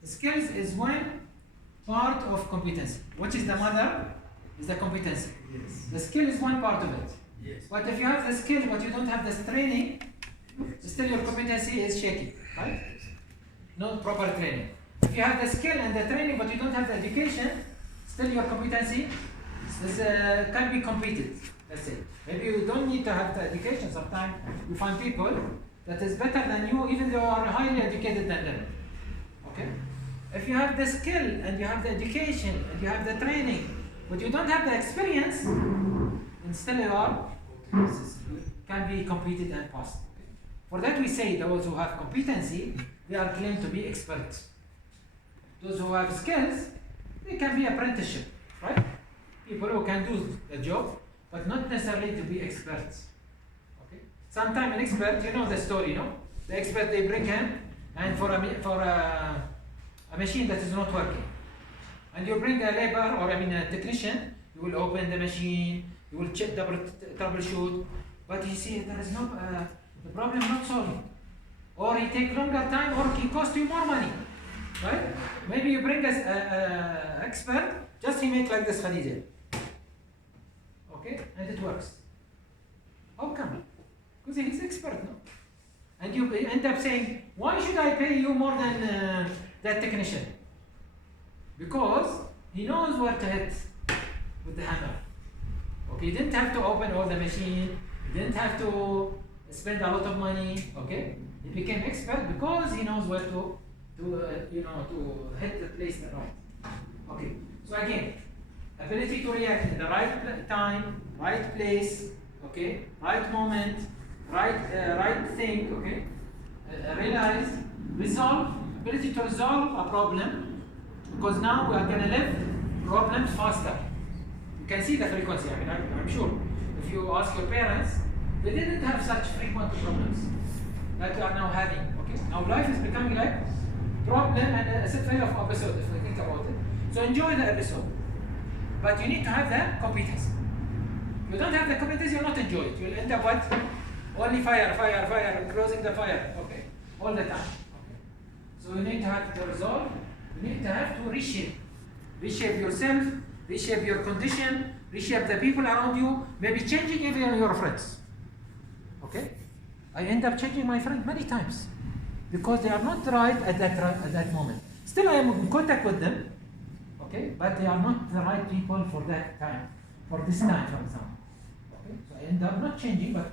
the skills is one part of competency. What is the mother? Is the competency. Yes. The skill is one part of it. Yes. But if you have the skill but you don't have the training, still your competency is shaky, right? Not proper training. If you have the skill and the training but you don't have the education, still your competency can be competed. Let's say maybe you don't need to have the education. Sometimes you find people that is better than you, even though you are highly educated than them. Okay. If you have the skill and you have the education and you have the training, but you don't have the experience, then still you are can be competed and passed. Okay. For that we say those who have competency, they are claimed to be experts. Those who have skills, they can be apprenticeship, right? People who can do the job, but not necessarily to be experts. Okay. Sometimes an expert, you know the story, no? The expert they bring him, and for a machine that is not working, and you bring a labor or a technician, you will open the machine, you will check troubleshoot, but you see there is no the problem not solved, or it take longer time, or it cost you more money, right? Maybe you bring an expert, just he make like this Khadija, okay, and it works. How come? Because he's expert, no? And you end up saying, why should I pay you more than that technician? Because he knows where to hit with the hammer. Okay, he didn't have to open all the machine, he didn't have to spend a lot of money. Okay, he became expert because he knows where to hit the place right. Okay, so again, ability to react in the right time, right place, okay, right moment, right thing, okay, realize, resolve, ability to resolve a problem, because now we are going to live problems faster. You can see the frequency. I mean, I'm sure if you ask your parents, they didn't have such frequent problems that we are now having. Okay, now life is becoming like problem and a set of episode if we think about it. So enjoy the episode, but you need to have the competency. If you don't have the competency, you'll not enjoy it. You'll end up what? Only fire, closing the fire. Okay, all the time. Okay. So you need to have to resolve. You need to have to reshape yourself, reshape your condition, reshape the people around you. Maybe changing even your friends. Okay, I end up changing my friend many times because they are not right at that moment. Still, I am in contact with them. Okay, but they are not the right people for that time, for this time, for example. Okay, so I end up not changing, but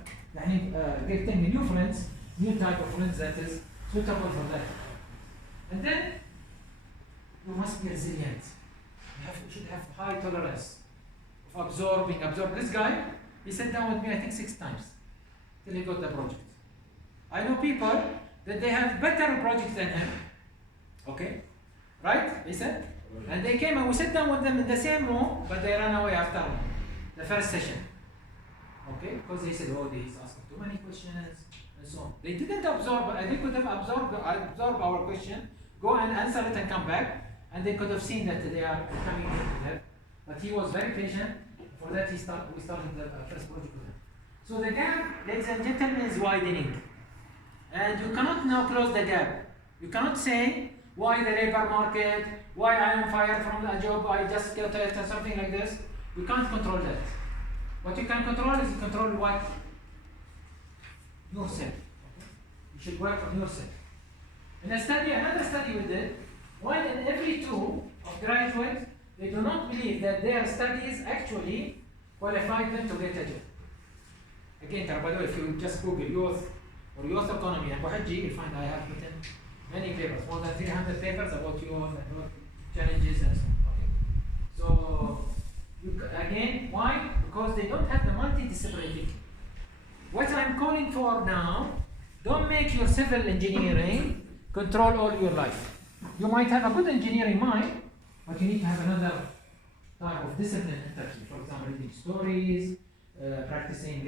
getting new friends, new type of friends that is suitable for that. And then you must be resilient. You should have high tolerance of absorbing. This guy, he sat down with me, I think 6 times till he got the project. I know people that they have better projects than him. Okay, right? He said. And they came and we sat down with them in the same room, but they ran away after the first session. Okay? Because they said, oh, he's asking too many questions and so on. They didn't absorb, they could have absorbed our question, go and answer it and come back, and they could have seen that they are coming into that. But he was very patient. For that, we started the first project with him. So the gap, ladies and gentlemen, is widening. And you cannot now close the gap. You cannot say, why the labor market, why I am fired from a job, I just get it, or something like this. You can't control that. What you can control is you control what? Yourself. Okay? You should work on yourself. In another study we did, 1 in every 2 of graduates, they do not believe that their studies actually qualified them to get a job. Again, by the way, if you just Google youth or youth economy and Buheji, you'll find I have written many papers, more than 300 papers about youth and about challenges and so on. Okay. So, again, why? Because they don't have the multidisciplinary thinking. What I'm calling for now, don't make your civil engineering control all your life. You might have a good engineering mind, but you need to have another type of discipline in Turkey. For example, reading stories, practicing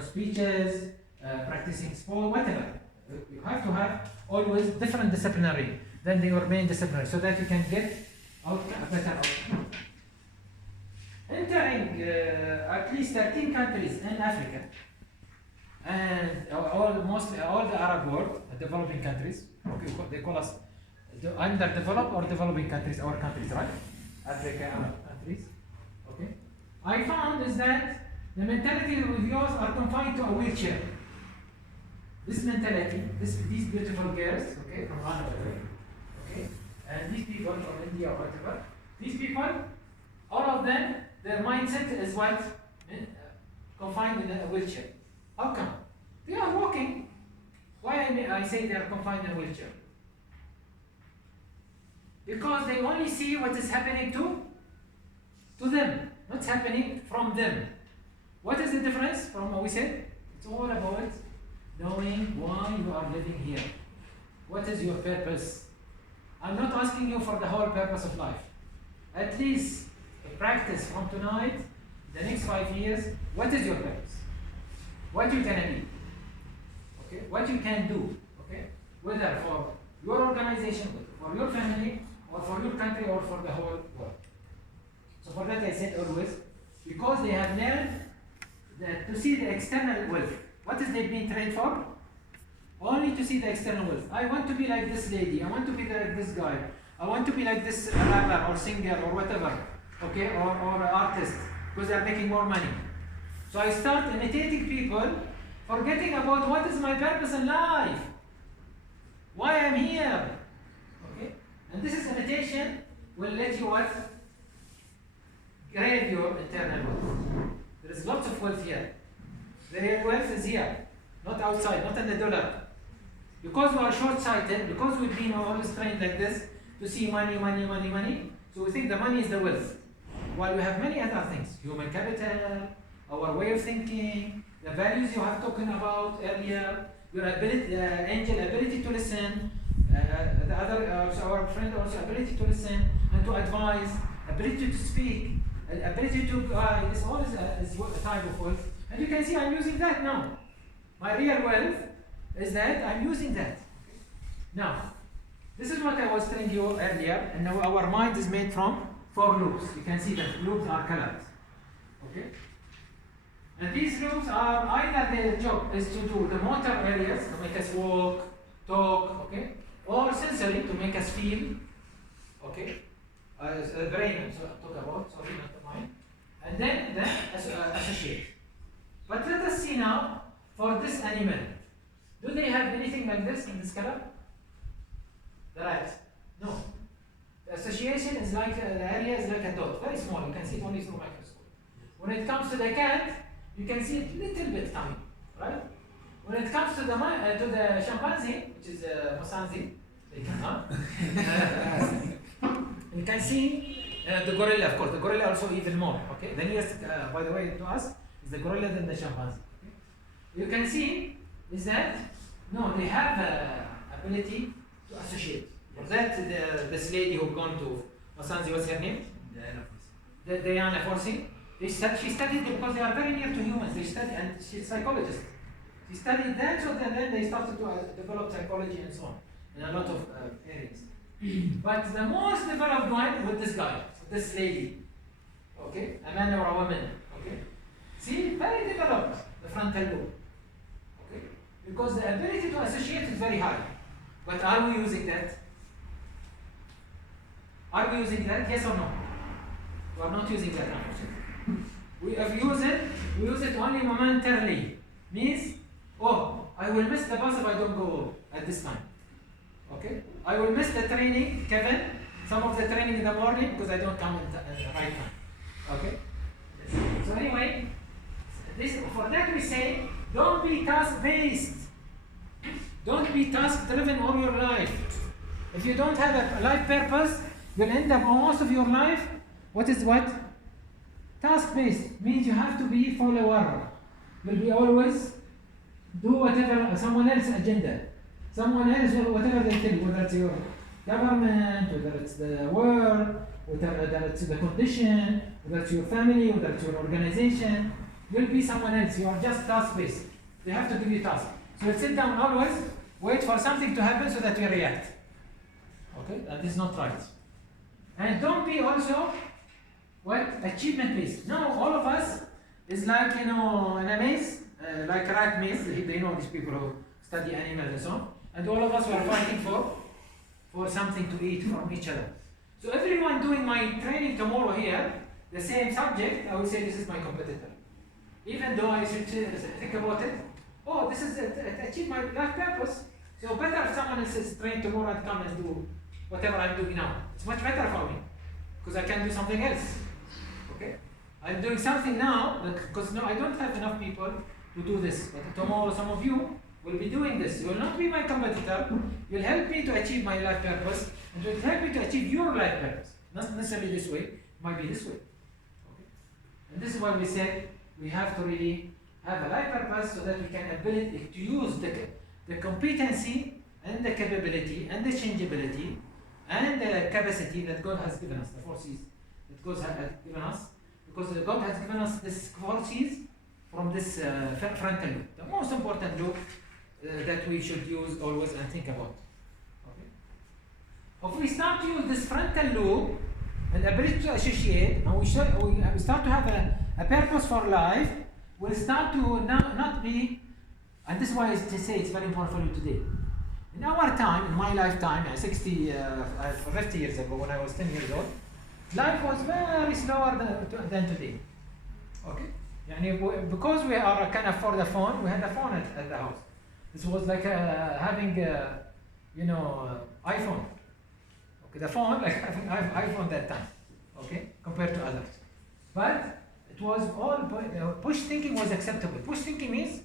speeches, practicing sport, whatever. You have to have always different disciplinary than your main disciplinary so that you can get a better outcome. Entering at least 13 countries in Africa and mostly all the Arab world, developing countries, okay, they call us underdeveloped or developing countries, our countries, right? Africa, Arab countries. Okay. I found is that the mentality of yours are confined to a wheelchair. This mentality, these beautiful girls, okay, from Arab, okay, and these people from India or whatever, these people, all of them, their mindset is what? Confined in a wheelchair. How come? They are walking. Why I say they are confined in a wheelchair? Because they only see what is happening to them, what's happening from them. What is the difference from what we said? It's all about knowing why you are living here. What is your purpose? I'm not asking you for the whole purpose of life. At least practice from tonight, the next 5 years, what is your purpose? What you can be? Okay? What you can do? Okay? Whether for your organization, for your family, or for your country, or for the whole world. So for that I said always, because they have learned that to see the external wealth. What is they being trained for? Only to see the external wealth. I want to be like this lady. I want to be like this guy. I want to be like this rapper or singer or whatever. Okay, or artist, because they are making more money. So I start imitating people, forgetting about what is my purpose in life, why I'm here. Okay, and this is imitation will let you what? Grade your internal wealth. There is lots of wealth here. The real wealth is here, not outside, not in the dollar. Because we are short-sighted, because we've been always trained like this to see money, money, money, money, so we think the money is the wealth. While we have many other things, human capital, our way of thinking, the values you have talked about earlier, your ability, angel ability to listen, the other, our friend also ability to listen and to advise, ability to speak, ability to guide. This all is a type of wealth. And you can see I'm using that now. My real wealth is that I'm using that. Now, this is what I was telling you earlier, and now our mind is made from 4 loops. You can see that loops are colored. Okay? And these loops are either their job is to do the motor areas, to make us walk, talk, okay? Or sensory, to make us feel, okay? The brain, I'm talk about, sorry, not the mind. And then associate. But let us see now, for this animal, do they have anything like this in this color? The rat? No. The association is like, the area is like a dot, very small, you can see it only through microscope. When it comes to the cat, you can see it little bit tiny, right? When it comes to the chimpanzee, which is Mosanzi, you can see the gorilla, of course. The gorilla also even more. Okay. The nearest, by the way, to us is the gorilla than the chimpanzee. Okay? You can see is that no, they have ability to associate. For that, this lady who gone to Mosanzi, what's her name? Diana Forsing. She studied it because they are very near to humans. They study, and she's a psychologist. She studied that, so then they started to develop psychology and so on in a lot of areas. But the most developed one with this guy, this lady, okay, a man or a woman, okay. See, very developed the frontal lobe, okay, because the ability to associate is very high. But are we using that? Are we using that? Yes or no? We are not using that, unfortunately. We use it only momentarily. Means, oh, I will miss the bus if I don't go at this time. Okay? I will miss the training, Kevin, some of the training in the morning because I don't come at the right time. Okay? So anyway, for that we say, don't be task-based. Don't be task-driven all your life. If you don't have a life purpose, you'll end up most of your life, what? Task-based means you have to be follower. You'll be always do whatever someone else's agenda. Someone else, whatever they tell you, whether it's your government, whether it's the world, whether it's the condition, whether it's your family, whether it's your organization, you'll be someone else. You are just task-based. They have to give you tasks. So you sit down always, wait for something to happen so that you react. Okay, that is not right. And don't be also achievement based. No, all of us is like in a maze, like a rat maze. They know these people who study animals and so on. And all of us were fighting for something to eat from each other. So everyone doing my training tomorrow here, the same subject, I will say this is my competitor. Even though I should think about it, oh, this is achieve my life purpose. So better if someone else is trained tomorrow and come and do whatever I'm doing now. It's much better for me because I can do something else. Okay, I'm doing something now because I don't have enough people to do this. But tomorrow, some of you will be doing this. You will not be my competitor. You'll help me to achieve my life purpose, and you'll help me to achieve your life purpose. Not necessarily this way. It might be this way. Okay, and this is why we said we have to really have a life purpose so that we can ability to use the competency and the capability and the changeability and the capacity that God has given us, the forces that God has given us, because God has given us these forces from this frontal lobe, the most important lobe that we should use always and think about. Okay? If we start to use this frontal lobe and ability to associate, and we start to have a purpose for life, we'll start to not be, and this is why I say it's very important for you today. In our time, in my lifetime, 50 years ago, when I was 10 years old, life was very slower than today. Okay? Because we can afford a phone, we had a phone at the house. This was like having, iPhone. Okay, Okay, the phone, like I have iPhone that time, okay, compared to others. But it was all push thinking was acceptable. Push thinking means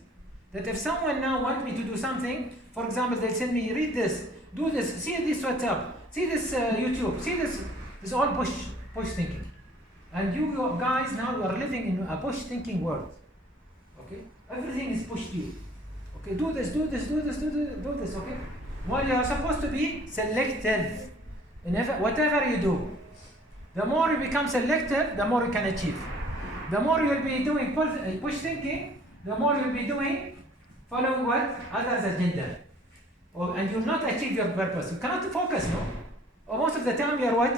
that if someone now wants me to do something, for example, they send me, read this, do this, see this WhatsApp, see this YouTube, see this. It's all push thinking. And you guys now you are living in a push thinking world. Okay, everything is pushed to you. Okay, do this, do this, do this, do this, do this. Okay, while you are supposed to be selective in whatever you do. The more you become selective, the more you can achieve. The more you'll be doing push thinking, the more you'll be doing following what others' agenda, and you'll not achieve your purpose. You cannot focus, no. Or most of the time you are what?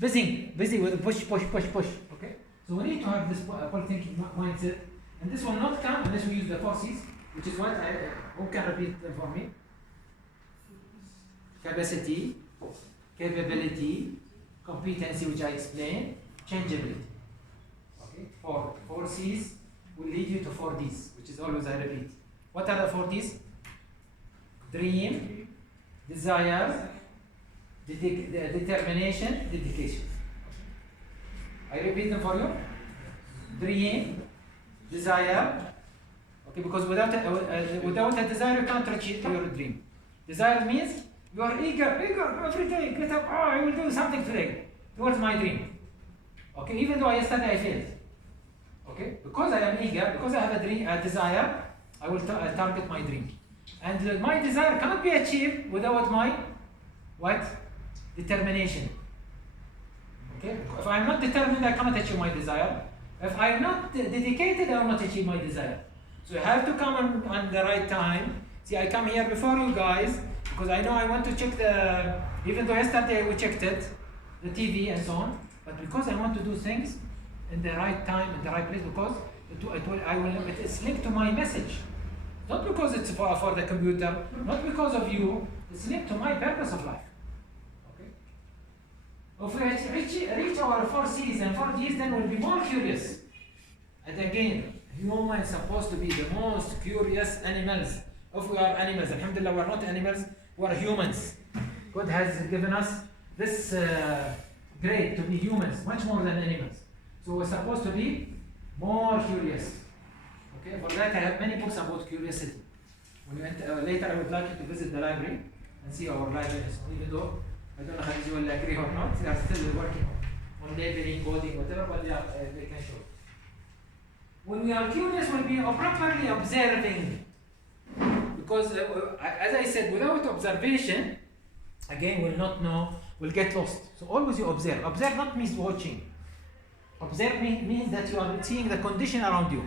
Busy with push. Okay. So we need to have this pull thinking mindset, and this will not come unless we use the 4 C's, which is what who can repeat them for me? Capacity, capability, competency, which I explained, changeability. Okay. 4 C's will lead you to 4 D's, which is always I repeat. What are the 4 D's? Dream, desire, determination, dedication. I repeat them for you. Dream, desire. Okay, because without a desire you can't achieve your dream. Desire means you are eager every day. Get up. Oh, I will do something today towards my dream. Okay, even though yesterday I failed. Okay, because I am eager, because I have a desire, I will target my dream. And my desire cannot be achieved without my what? Determination. Okay, if I am not determined, I cannot achieve my desire. If I am not dedicated, I will not achieve my desire. So you have to come on the right time. See, I come here before you guys because I know I want to check even though yesterday we checked it, the TV and so on, but because I want to do things in the right time, in the right place, because it's linked to my message. Not because it's for the computer, not because of you, it's linked to my purpose of life. Okay? If we reach our 4 C's and 4 D's, then we'll be more curious. And again, humans are supposed to be the most curious animals. If we are animals, alhamdulillah, we are not animals, we are humans. God has given us this grade to be humans, much more than animals. So we're supposed to be more curious. Okay, for that I have many books about curiosity. When you enter, later I would like you to visit the library and see our library. Even though I don't know how you will agree or not, they are still working on labeling, coding, whatever, but they can show. When we are curious, we'll be properly observing. Because as I said, without observation, again we'll not know, we'll get lost. So always you observe. Observe not means watching. Observe means that you are seeing the condition around you.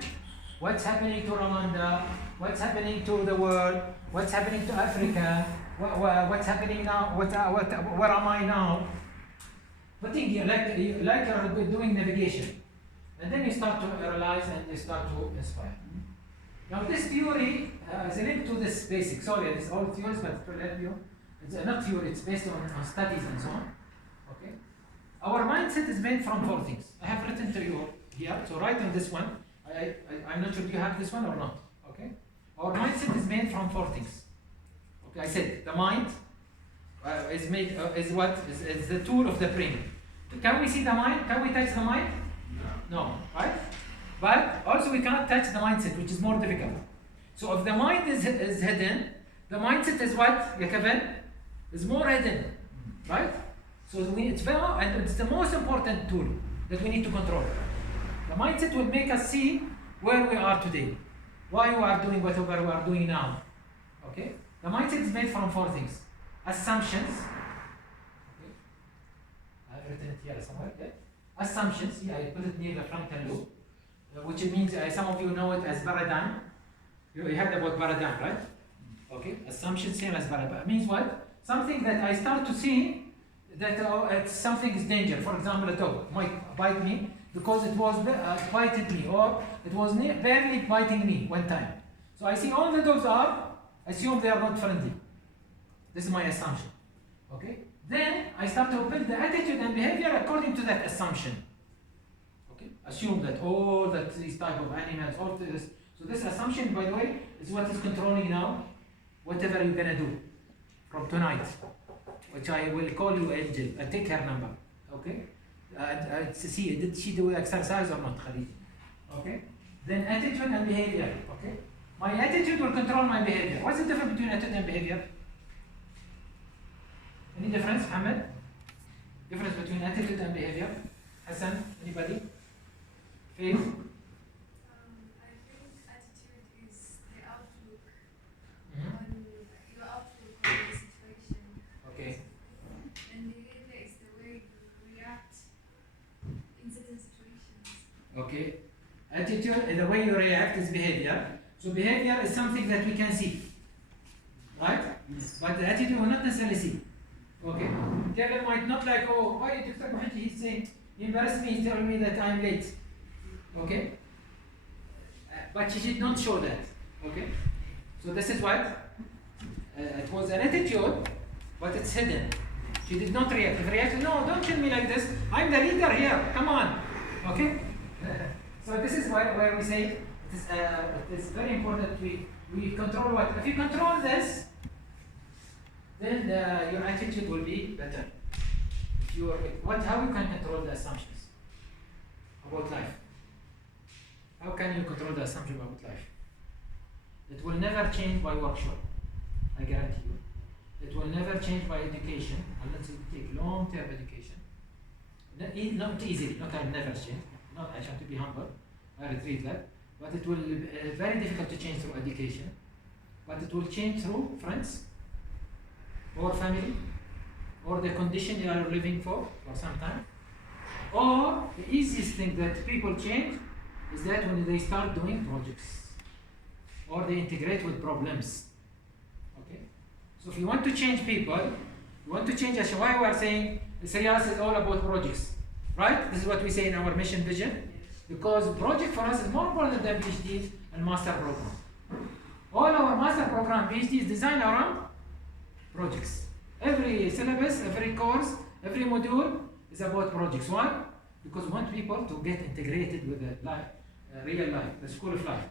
What's happening to Rwanda? What's happening to the world? What's happening to Africa? What's happening now? Where am I now? Putting you like you're doing navigation, and then you start to realize and you start to inspire. Now this theory is linked to this basic. Sorry, this all theories, but to help you, it's not theory. It's based on studies and so on. Okay. Our mindset is made from 4 things. I have written to you here. So write on this one. I'm not sure if you have this one or not. Okay. Our mindset is made from 4 things. Okay. I said the mind is made is the tool of the brain. Can we see the mind? Can we touch the mind? No. Right? But also we cannot touch the mindset, which is more difficult. So if the mind is hidden, the mindset is what, Kevin? Is more hidden. Right? So it's the most important tool that we need to control. The mindset will make us see where we are today, why we are doing whatever we are doing now. Okay? The mindset is made from 4 things. Assumptions. Okay. I've written it here somewhere. Yeah? Assumptions. Yeah, I put it near the frontal lobe, which means some of you know it as paradigm. You heard about paradigm, right? Okay. Assumptions same as paradigm. It means what? Something that I start to see that something is danger. For example, a dog might bite me because it was biting me, or it was barely biting me one time. So I see all the dogs assume they are not friendly. This is my assumption. Okay? Then I start to build the attitude and behavior according to that assumption. Okay? Assume that all these type of animals, all this. So this assumption, by the way, is what is controlling now whatever you're gonna do from tonight. which I will call you Angel. I take her number. Okay? See, did she do exercise or not, Khadija? Okay? Then attitude and behavior. Okay? My attitude will control my behavior. What's the difference between attitude and behavior? Any difference, Mohammed? Difference between attitude and behavior? Hassan, anybody? Faith? I think attitude is the outlook Mhm. on your outlook on the situation. Okay. And behavior is the way you react in certain situations. Okay. Attitude is the way you react is behavior. So behavior is something that we can see. Right? Yes. But the attitude will not necessarily see. Okay. Taylor might not like, oh, why Dr. Buheji, he's saying, he embarrassed me, he's telling me that I'm late. Okay? But she did not show that. Okay? So this is what? It was an attitude, but it's hidden. She did not react. If react, no, don't tell me like this. I'm the leader here. Come on. Okay? So this is where we say it is very important we control what? If you control this, then your attitude will be better. If you are, how you can control the assumptions about life? How can you control the assumption about life? It will never change by workshop, I guarantee you. It will never change by education unless you take long-term education. Not easily, not I'll never change. Not I have to be humble. I retrieve that. But it will be very difficult to change through education. But it will change through friends, or family, or the condition you are living for some time. Or the easiest thing that people change is that when they start doing projects, or they integrate with problems. Okay? So if you want to change people, you want to change us. Why we are saying Sriyas is all about projects, right? This is what we say in our mission vision. Because project for us is more important than PhD and master program. All our master program PhD is designed around projects. Every syllabus, every course, every module is about projects. Why? Because we want people to get integrated with the life, real life, the school of life.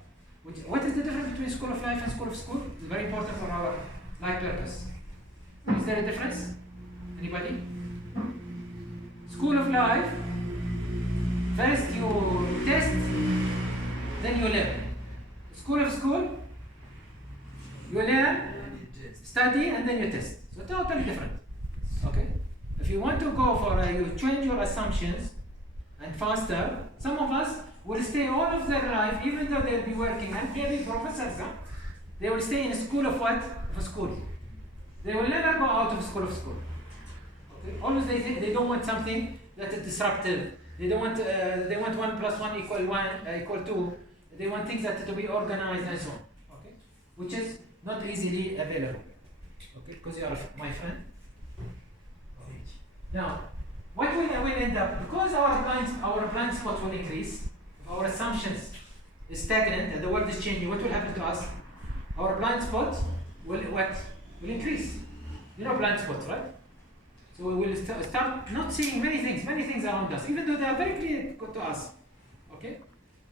What is the difference between school of life and school of school? It's very important for our life purpose. Is there a difference? Anybody? School of life, first you test, then you learn. School of school, you learn, study, and then you test. So totally different. Okay? If you want to go for you change your assumptions and faster, some of us will stay all of their life, even though they'll be working and maybe professors, they will stay in a school of what? Of a school. They will never go out of school of school. Okay? Always they think they don't want something that is disruptive. They don't want. They want 1 + 1 = 1 = 2. They want things that to be organized and so on. Okay, which is not easily available. Okay, because you are my friend. Okay. Now, what will end up? Because our blind spot will increase. If our assumptions is stagnant and the world is changing, what will happen to us? Our blind spot will increase. You know blind spots, right? So we will start not seeing many things around us, even though they are very clear to us. Okay?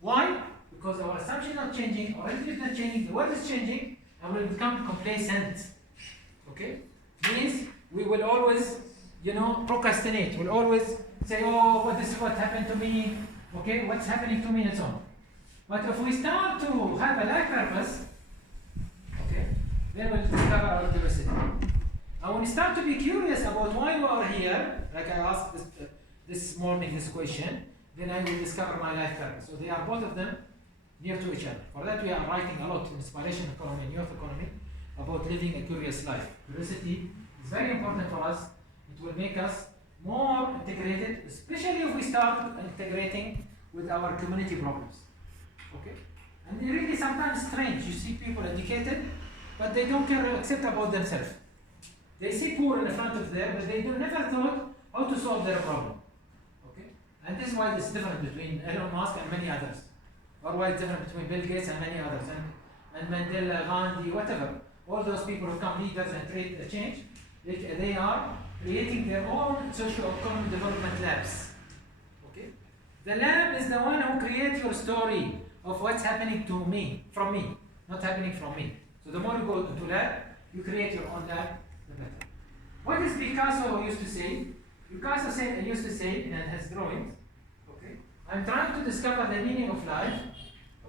Why? Because our assumption is not changing, our attitude is not changing, the world is changing, and we will become complacent. Okay? Means we will always, procrastinate. We'll always say, oh, this is what happened to me. Okay, what's happening to me, and so on. But if we start to have a life purpose, okay, then we'll discover our diversity. And when we start to be curious about why we are here, like I asked this morning this question, then I will discover my life purpose. So they are both of them near to each other. For that we are writing a lot in Inspiration Economy and Youth Economy about living a curious life. Curiosity is very important for us. It will make us more integrated, especially if we start integrating with our community problems. Okay? And they really sometimes strange. You see people educated, but they don't care except about themselves. They see poor in front of them, but they never thought how to solve their problem. Okay? And this is why it's different between Elon Musk and many others. Or why it's different between Bill Gates and many others. And Mandela, Gandhi, whatever. All those people who become leaders and create a change, they are creating their own socio-economic development labs. Okay? The lab is the one who creates your story of what's happening to me, from me, not happening from me. So the more you go to lab, you create your own lab, the better. What does Picasso used to say? Picasso used to say in his drawings, okay, I'm trying to discover the meaning of life,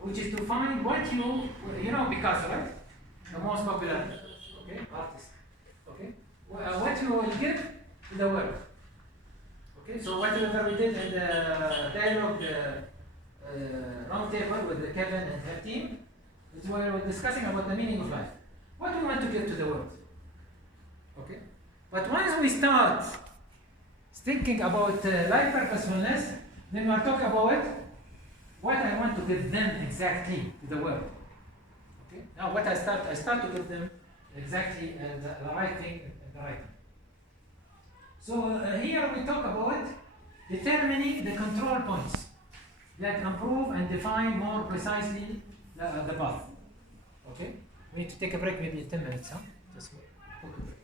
which is to find what you know Picasso, right? The most popular, okay, artist, okay? What you will give to the world. Okay, so whatever we did in the dialogue round table with Kevin and her team, is where we're discussing about the meaning of life. What we want to give to the world. Okay? But once we start thinking about life purposefulness, then we're talking about what I want to give them exactly to the world. Okay? Now what I start to give them exactly the right thing and the right thing. So here we talk about determining the control points that improve and define more precisely the path. Okay? We need to take a break, maybe 10 minutes, huh? Just take a break.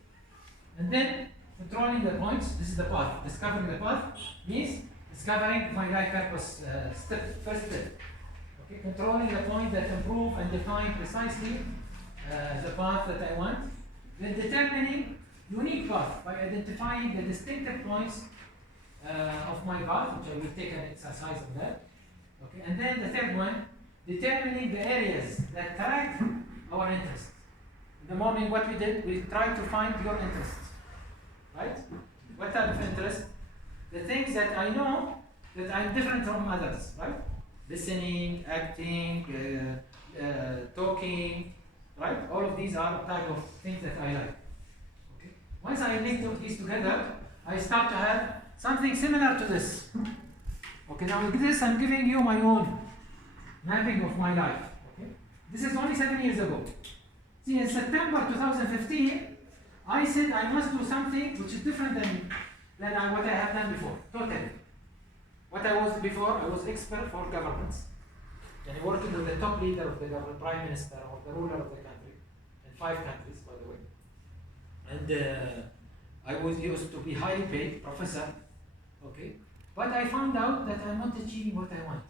And then controlling the points, this is the path. Discovering the path means discovering my life purpose first step. Okay? Controlling the point that improve and define precisely the path that I want. Then determining unique path by identifying the distinctive points of my path, which I will take an exercise on that. Okay, and then the third one, determining the areas that track our interests. In the morning, what we did, we tried to find your interests, right? What type of interest? The things that I know that I'm different from others, right? Listening, acting, talking, right? All of these are type of things that I like. Once I link these together, I start to have something similar to this. Okay, now with this I'm giving you my own mapping of my life. Okay, this is only 7 years ago. See, in September 2015, I said I must do something which is different than what I have done before. Totally. What I was before, I was expert for governments. And working with the top leader of the government, prime minister or the ruler of the country, in 5 countries, by the way. And I was used to be highly paid professor, okay? But I found out that I'm not achieving what I want.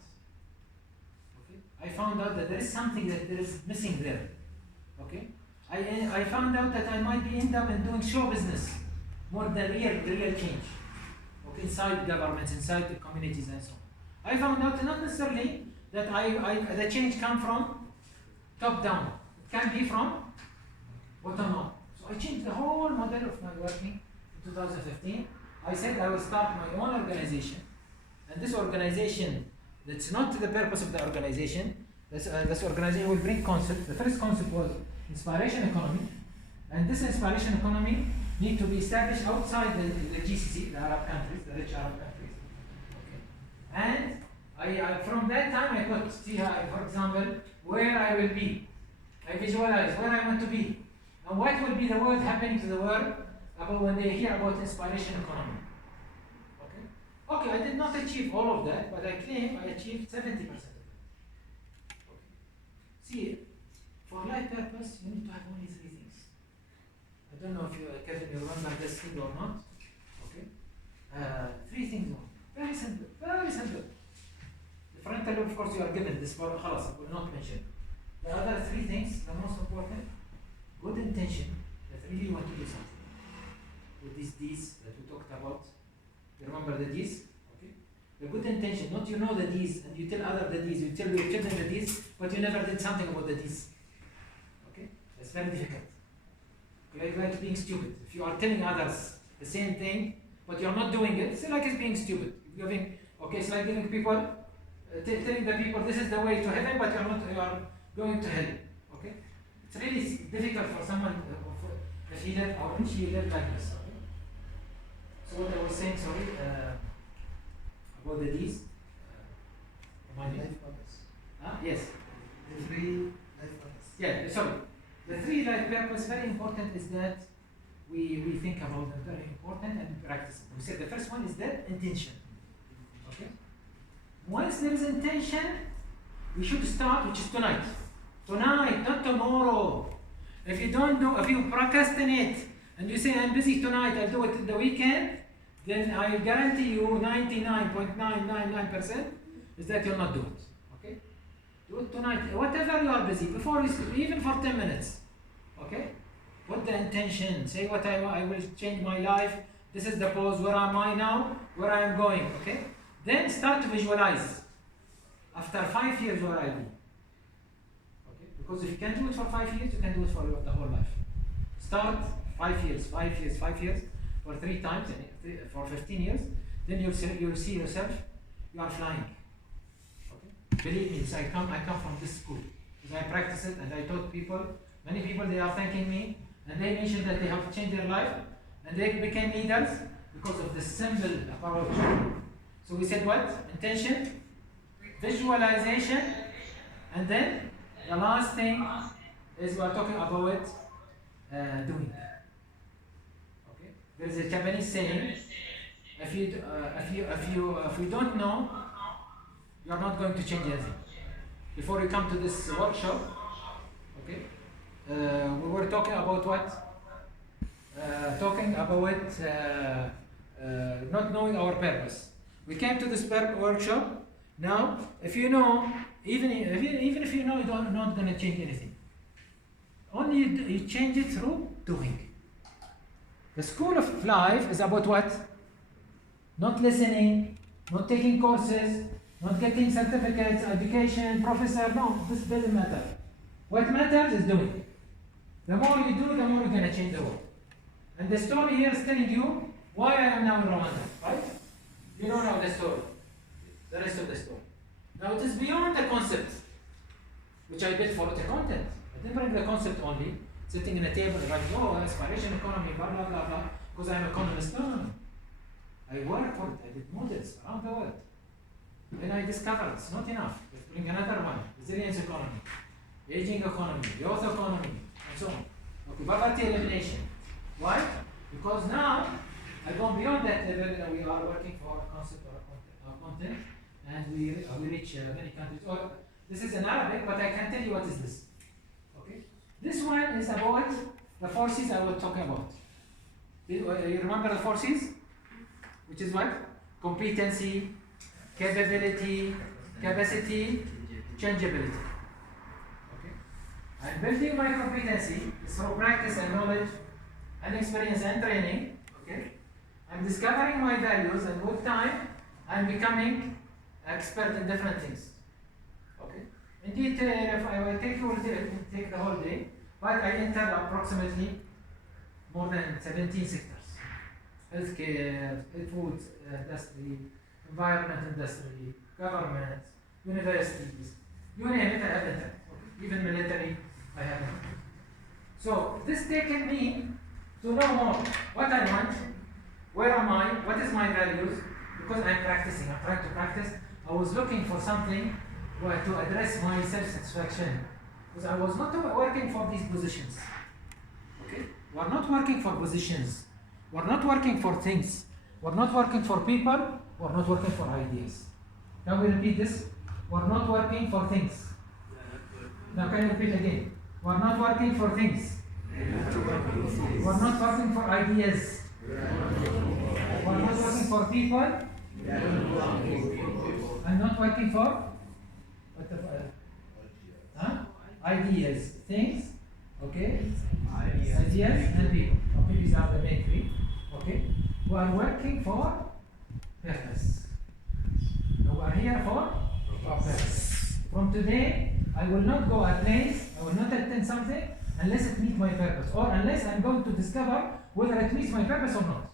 Okay? I found out that there is something that there is missing there. Okay? I found out that I might be end up in doing show business more than real change. Okay, inside governments, inside the communities and so on. I found out not necessarily that the change come from top down. It can be from bottom up. I changed the whole model of my working in 2015. I said I will start my own organization. And this organization, that's not the purpose of the organization. This organization will bring concepts. The first concept was inspiration economy. And this inspiration economy need to be established outside the GCC, the Arab countries, the rich Arab countries. Okay. And I from that time I could see, for example, where I will be. I visualize where I want to be. And what will be the world happening to the world about when they hear about inspiration economy? Okay? Okay, I did not achieve all of that, but I claim I achieved 70% of it. Okay. See, for life purpose, you need to have only 3 things. I don't know if you, Kevin, you remember this thing or not. Okay? 3 things only. Very simple. Very simple. The frontal lobe, of course, you are given this for khalas, I will not mention. The other 3 things, the most important. Good intention, that really you want to do something. With these D's that we talked about. You remember the D's? Okay? The good intention, not you know the D's and you tell other the D's, you tell your children the D's, but you never did something about the D's. Okay? That's very difficult. Like being stupid. If you are telling others the same thing, but you are not doing it, it's like it's being stupid. Giving, okay, it's like giving people, telling the people this is the way to heaven, but you are going to hell. Okay? It's really difficult for someone if he lived or she lived like this. Okay? So what I was saying, sorry, about the D's. Life purpose. Yes. The 3 life purpose. Yeah, sorry. The 3 life purpose, very important, is that we think about them, very important, and practice them. We said the first one is the intention. Okay? Once there is intention, we should start, which is tonight. Tonight, not tomorrow. If you procrastinate and you say I'm busy tonight, I'll do it in the weekend, then I guarantee you 99.999% is that you'll not do it. Okay? Do it tonight. Whatever you are busy, before you sleep, even for 10 minutes. Okay? Put the intention. Say what I will change my life. This is the pose. Where am I now? Where I am going. Okay. Then start to visualize. After 5 years, where I be. Okay. Because if you can do it for 5 years, you can do it for the whole life. Start 5 years, 5 years, 5 years, for 3 times, for 15 years. Then you'll see yourself. You are flying. Okay. Believe me, I come from this school. Because I practice it and I taught people. Many people, they are thanking me, and they mentioned that they have changed their life, and they became leaders because of the simple approach. So we said what? Intention, visualization, and then the last thing is we are talking about doing. Okay? There is a Japanese saying: if you don't know, you are not going to change anything. Before you come to this workshop, okay? We were talking about what? Talking about not knowing our purpose. We came to this workshop. Now, if you know, even if you know, you're not going to change anything. Only you change it through doing. The school of life is about what? Not listening, not taking courses, not getting certificates, education, professor. No, this doesn't matter. What matters is doing. The more you do, the more you're going to change the world. And the story here is telling you why I am now in Rwanda, right? You don't know the story, the rest of the story. Now it is beyond the concept, which I built for the content. I didn't bring the concept only, sitting in a table like, oh, aspiration economy, blah, blah, blah, blah, because I'm an economist. No. I work for it, I did models around the world. Then I discovered it's not enough. Let's bring another one, resilience economy, aging economy, youth economy, and so on. Okay, poverty elimination. Why? Because now I've gone beyond that level. We are working for a concept or a content, and we reach many countries. Oh, this is in Arabic, but I can tell you what is this. Okay, this one is about the forces I was talking about. You remember the forces, which is what? Competency, capability, capacity, changeability. Okay, I'm building my competency through practice and knowledge and experience and training. Okay, I'm discovering my values, and with time, I'm becoming expert in different things. Okay, in detail, if I will take the whole day, but I enter approximately more than 17 sectors: healthcare, food industry, environment industry, government, universities, you name it, I have entered. Okay. Even military, I have entered. So this taken me to know more what I want, where am I, what is my values, because I'm practicing, I'm trying to practice. I was looking for something to address my self-satisfaction, because I was not working for these positions. Okay? We're not working for positions, we're not working for things, we're not working for people, we're not working for ideas. Can we repeat this? We're not working for things. Now can you repeat again? We're not working for things. We're not working for ideas. We're not working for people. I'm not working for ideas, things, okay? Ideas and people. Okay, these are the main three. Okay? We are working for purpose. Now we are here for purpose. From today, I will not go a place, I will not attend something unless it meets my purpose, or unless I'm going to discover whether it meets my purpose or not.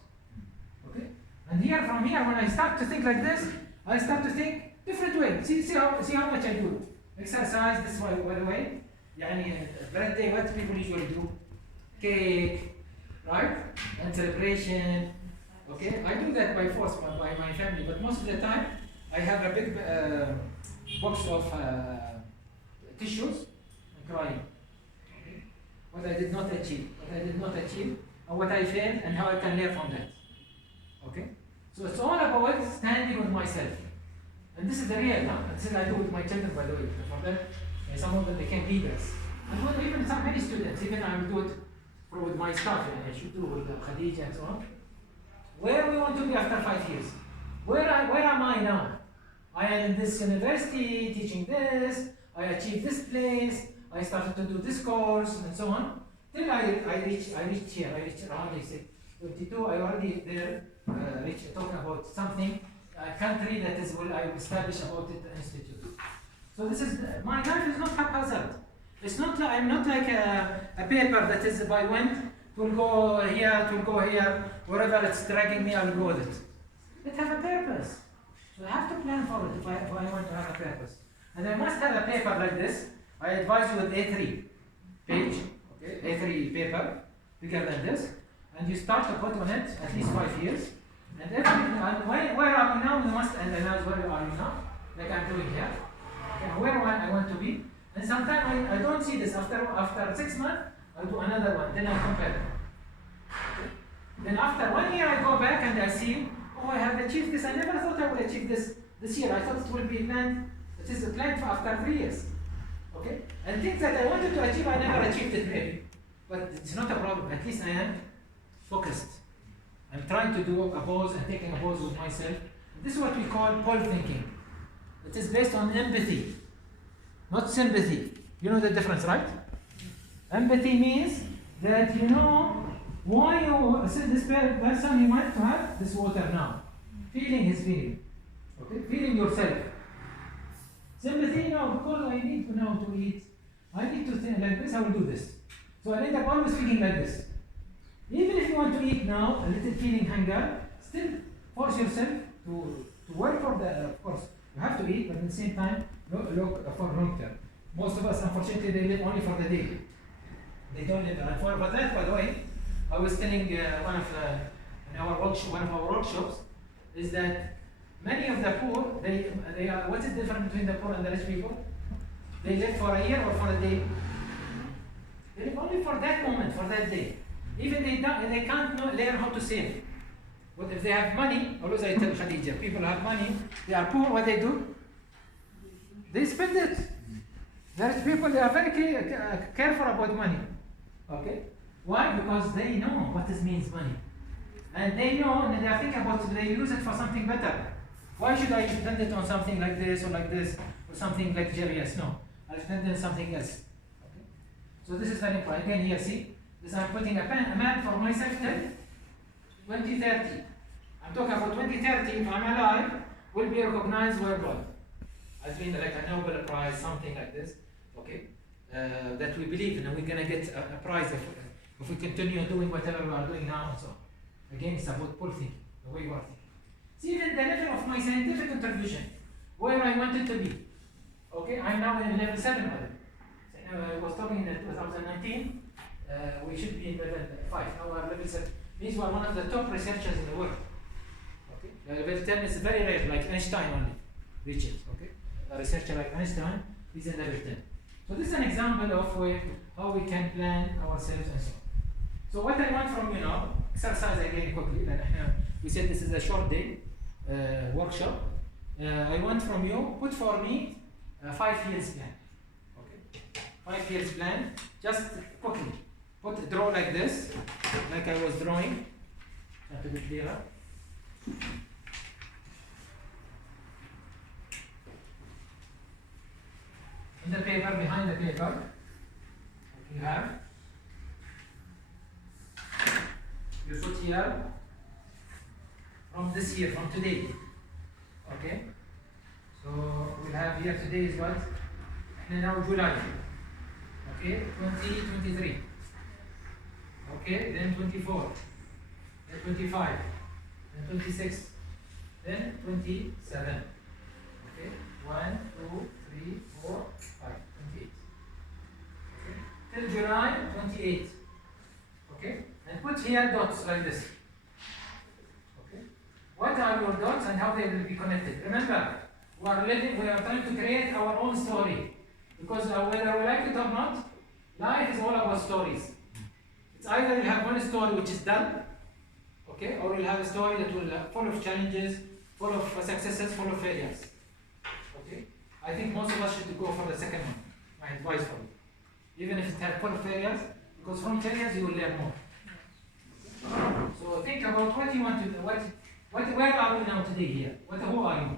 Okay? And from here, when I start to think like this, I start to think different way. See how much I do. Exercise this way, by the way. Birthday, what people usually do? Cake, right? And celebration. Okay? I do that by force, by my family, but most of the time, I have a big box of tissues and crying. Okay? What I did not achieve, and what I failed, and how I can learn from that. Okay? So it's all about standing with myself. And this is the real now. This is I do with my children, by the way. For them, some of them became leaders. And even many students, even I will do it with my staff, I should do with Khadija and so on. Where we want to be after 5 years? Where am I now? I am in this university teaching this, I achieved this place, I started to do this course, and so on. Till I reach here, I reach around, I say 22, I already there, reach talking about something, a country that is, I will establish about it, the institute. So this is, my life is not haphazard. It's not, I'm not like a paper that is by wind, it will go here, it will go here, wherever it's dragging me, I'll go with it. It has a purpose. So I have to plan for it if I want to have a purpose. And I must have a paper like this. I advise you with A3 page, okay, A3 paper, bigger than this, and you start to put on it at least 5 years. And everything, and where are we now? You must analyze where are you now, like I'm doing here. Okay, where I want to be. And sometimes I don't see this. After 6 months, I'll do another one, then I compare them. Okay? Then after 1 year, I go back and I see, oh, I have achieved this. I never thought I would achieve this year. I thought it will be planned. It is planned for after 3 years. Okay? And things that I wanted to achieve, I never achieved it maybe. But it's not a problem. At least I am focused. I'm trying to do a pause and taking a pause with myself. This is what we call pole thinking. It is based on empathy, not sympathy. You know the difference, right? Empathy means that you know why you said this person you might have this water now. Feeling his feeling. Okay? Feeling yourself. Sympathy, no, because I need to know to eat. I need to think like this, I will do this. So I end up always feeling like this. Even if you want to eat now, a little feeling hunger, still force yourself to work for the, of course, you have to eat, but at the same time, look for long term. Most of us, unfortunately, they live only for the day. They don't live, and for that, by the way, I was telling one of our workshops, is that many of the poor, they are, what is the difference between the poor and the rich people? They live for a year or for a day. They live only for that moment, for that day. Even they can't learn how to save. But if they have money, always I tell Khadija, people have money, they are poor, what they do? They spend it. There is people, they are very careful about money. Okay? Why? Because they know what this means money. And they know, and they are thinking about it, they use it for something better. Why should I spend it on something like this, or something like JBS? No. I'll spend it on something else. Okay? So this is very important. Again, here, see? This I'm putting a map for myself till 2030. I'm talking about 2030, if I'm alive, will be recognized worldwide. As being like a Nobel Prize, something like this, okay? That we believe in, and we're going to get a prize if we continue doing whatever we are doing now and so on. Again, it's about pole thinking, the way you are thinking. See, even the level of my scientific contribution, where I wanted to be. Okay, I'm now in level 7 level. I was talking in 2019. We should be in level 5. Now we are level 7. Means we are one of the top researchers in the world. Okay? Level 10 is very rare, like Einstein only reaches. Okay? A researcher like Einstein is in level 10. So this is an example of how we can plan ourselves and so on. So what I want from you now, exercise again quickly. We said this is a short day workshop. I want from you, put for me a 5 years plan. Okay? 5 years plan, just quickly. Draw like this, like I was drawing. Have to be clearer. In the paper, behind the paper, you have, you put here from this year, from today. Okay? So we'll have here, today is what? Now July. Okay, 2023. Okay, then 24, then 25, then 26, then 27. Okay, 1, 2, 3, 4, 5, 28. Okay, till July 28. Okay, and put here dots like this. Okay, what are your dots and how they will be connected? Remember, we are trying to create our own story, because whether we like it or not, life is all about stories. It's either you have one story which is done, okay, or you'll have a story that will full of challenges, full of successes, full of failures. Okay? I think most of us should go for the second one. My advice for you. Even if it has full of failures, because from failures you will learn more. So think about what you want to do. Where are we now today here? Who are you?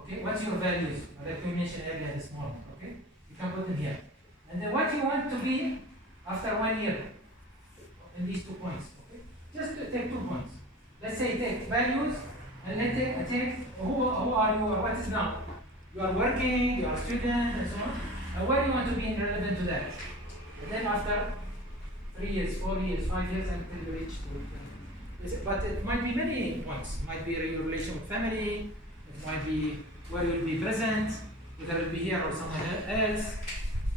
Okay, what's your values? Like we mentioned earlier this morning. Okay? You can put them here. And then what you want to be after 1 year. in these 2 points. Okay? Just take 2 points. Let's say take values and then take who are you or what is now. You are working, you are a student, and so on. And where you want to be relevant to that. And then after 3 years, 4 years, 5 years, until you reach to. But it might be many points. It might be your relation with family. It might be where you'll be present, whether it'll be here or somewhere else.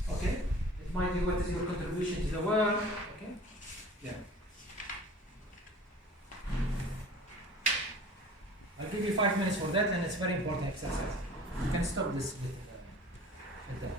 Okay. It might be what is your contribution to the world. Okay. Yeah. I'll give you 5 minutes for that, and it's very important exercise. You can stop this bit at that.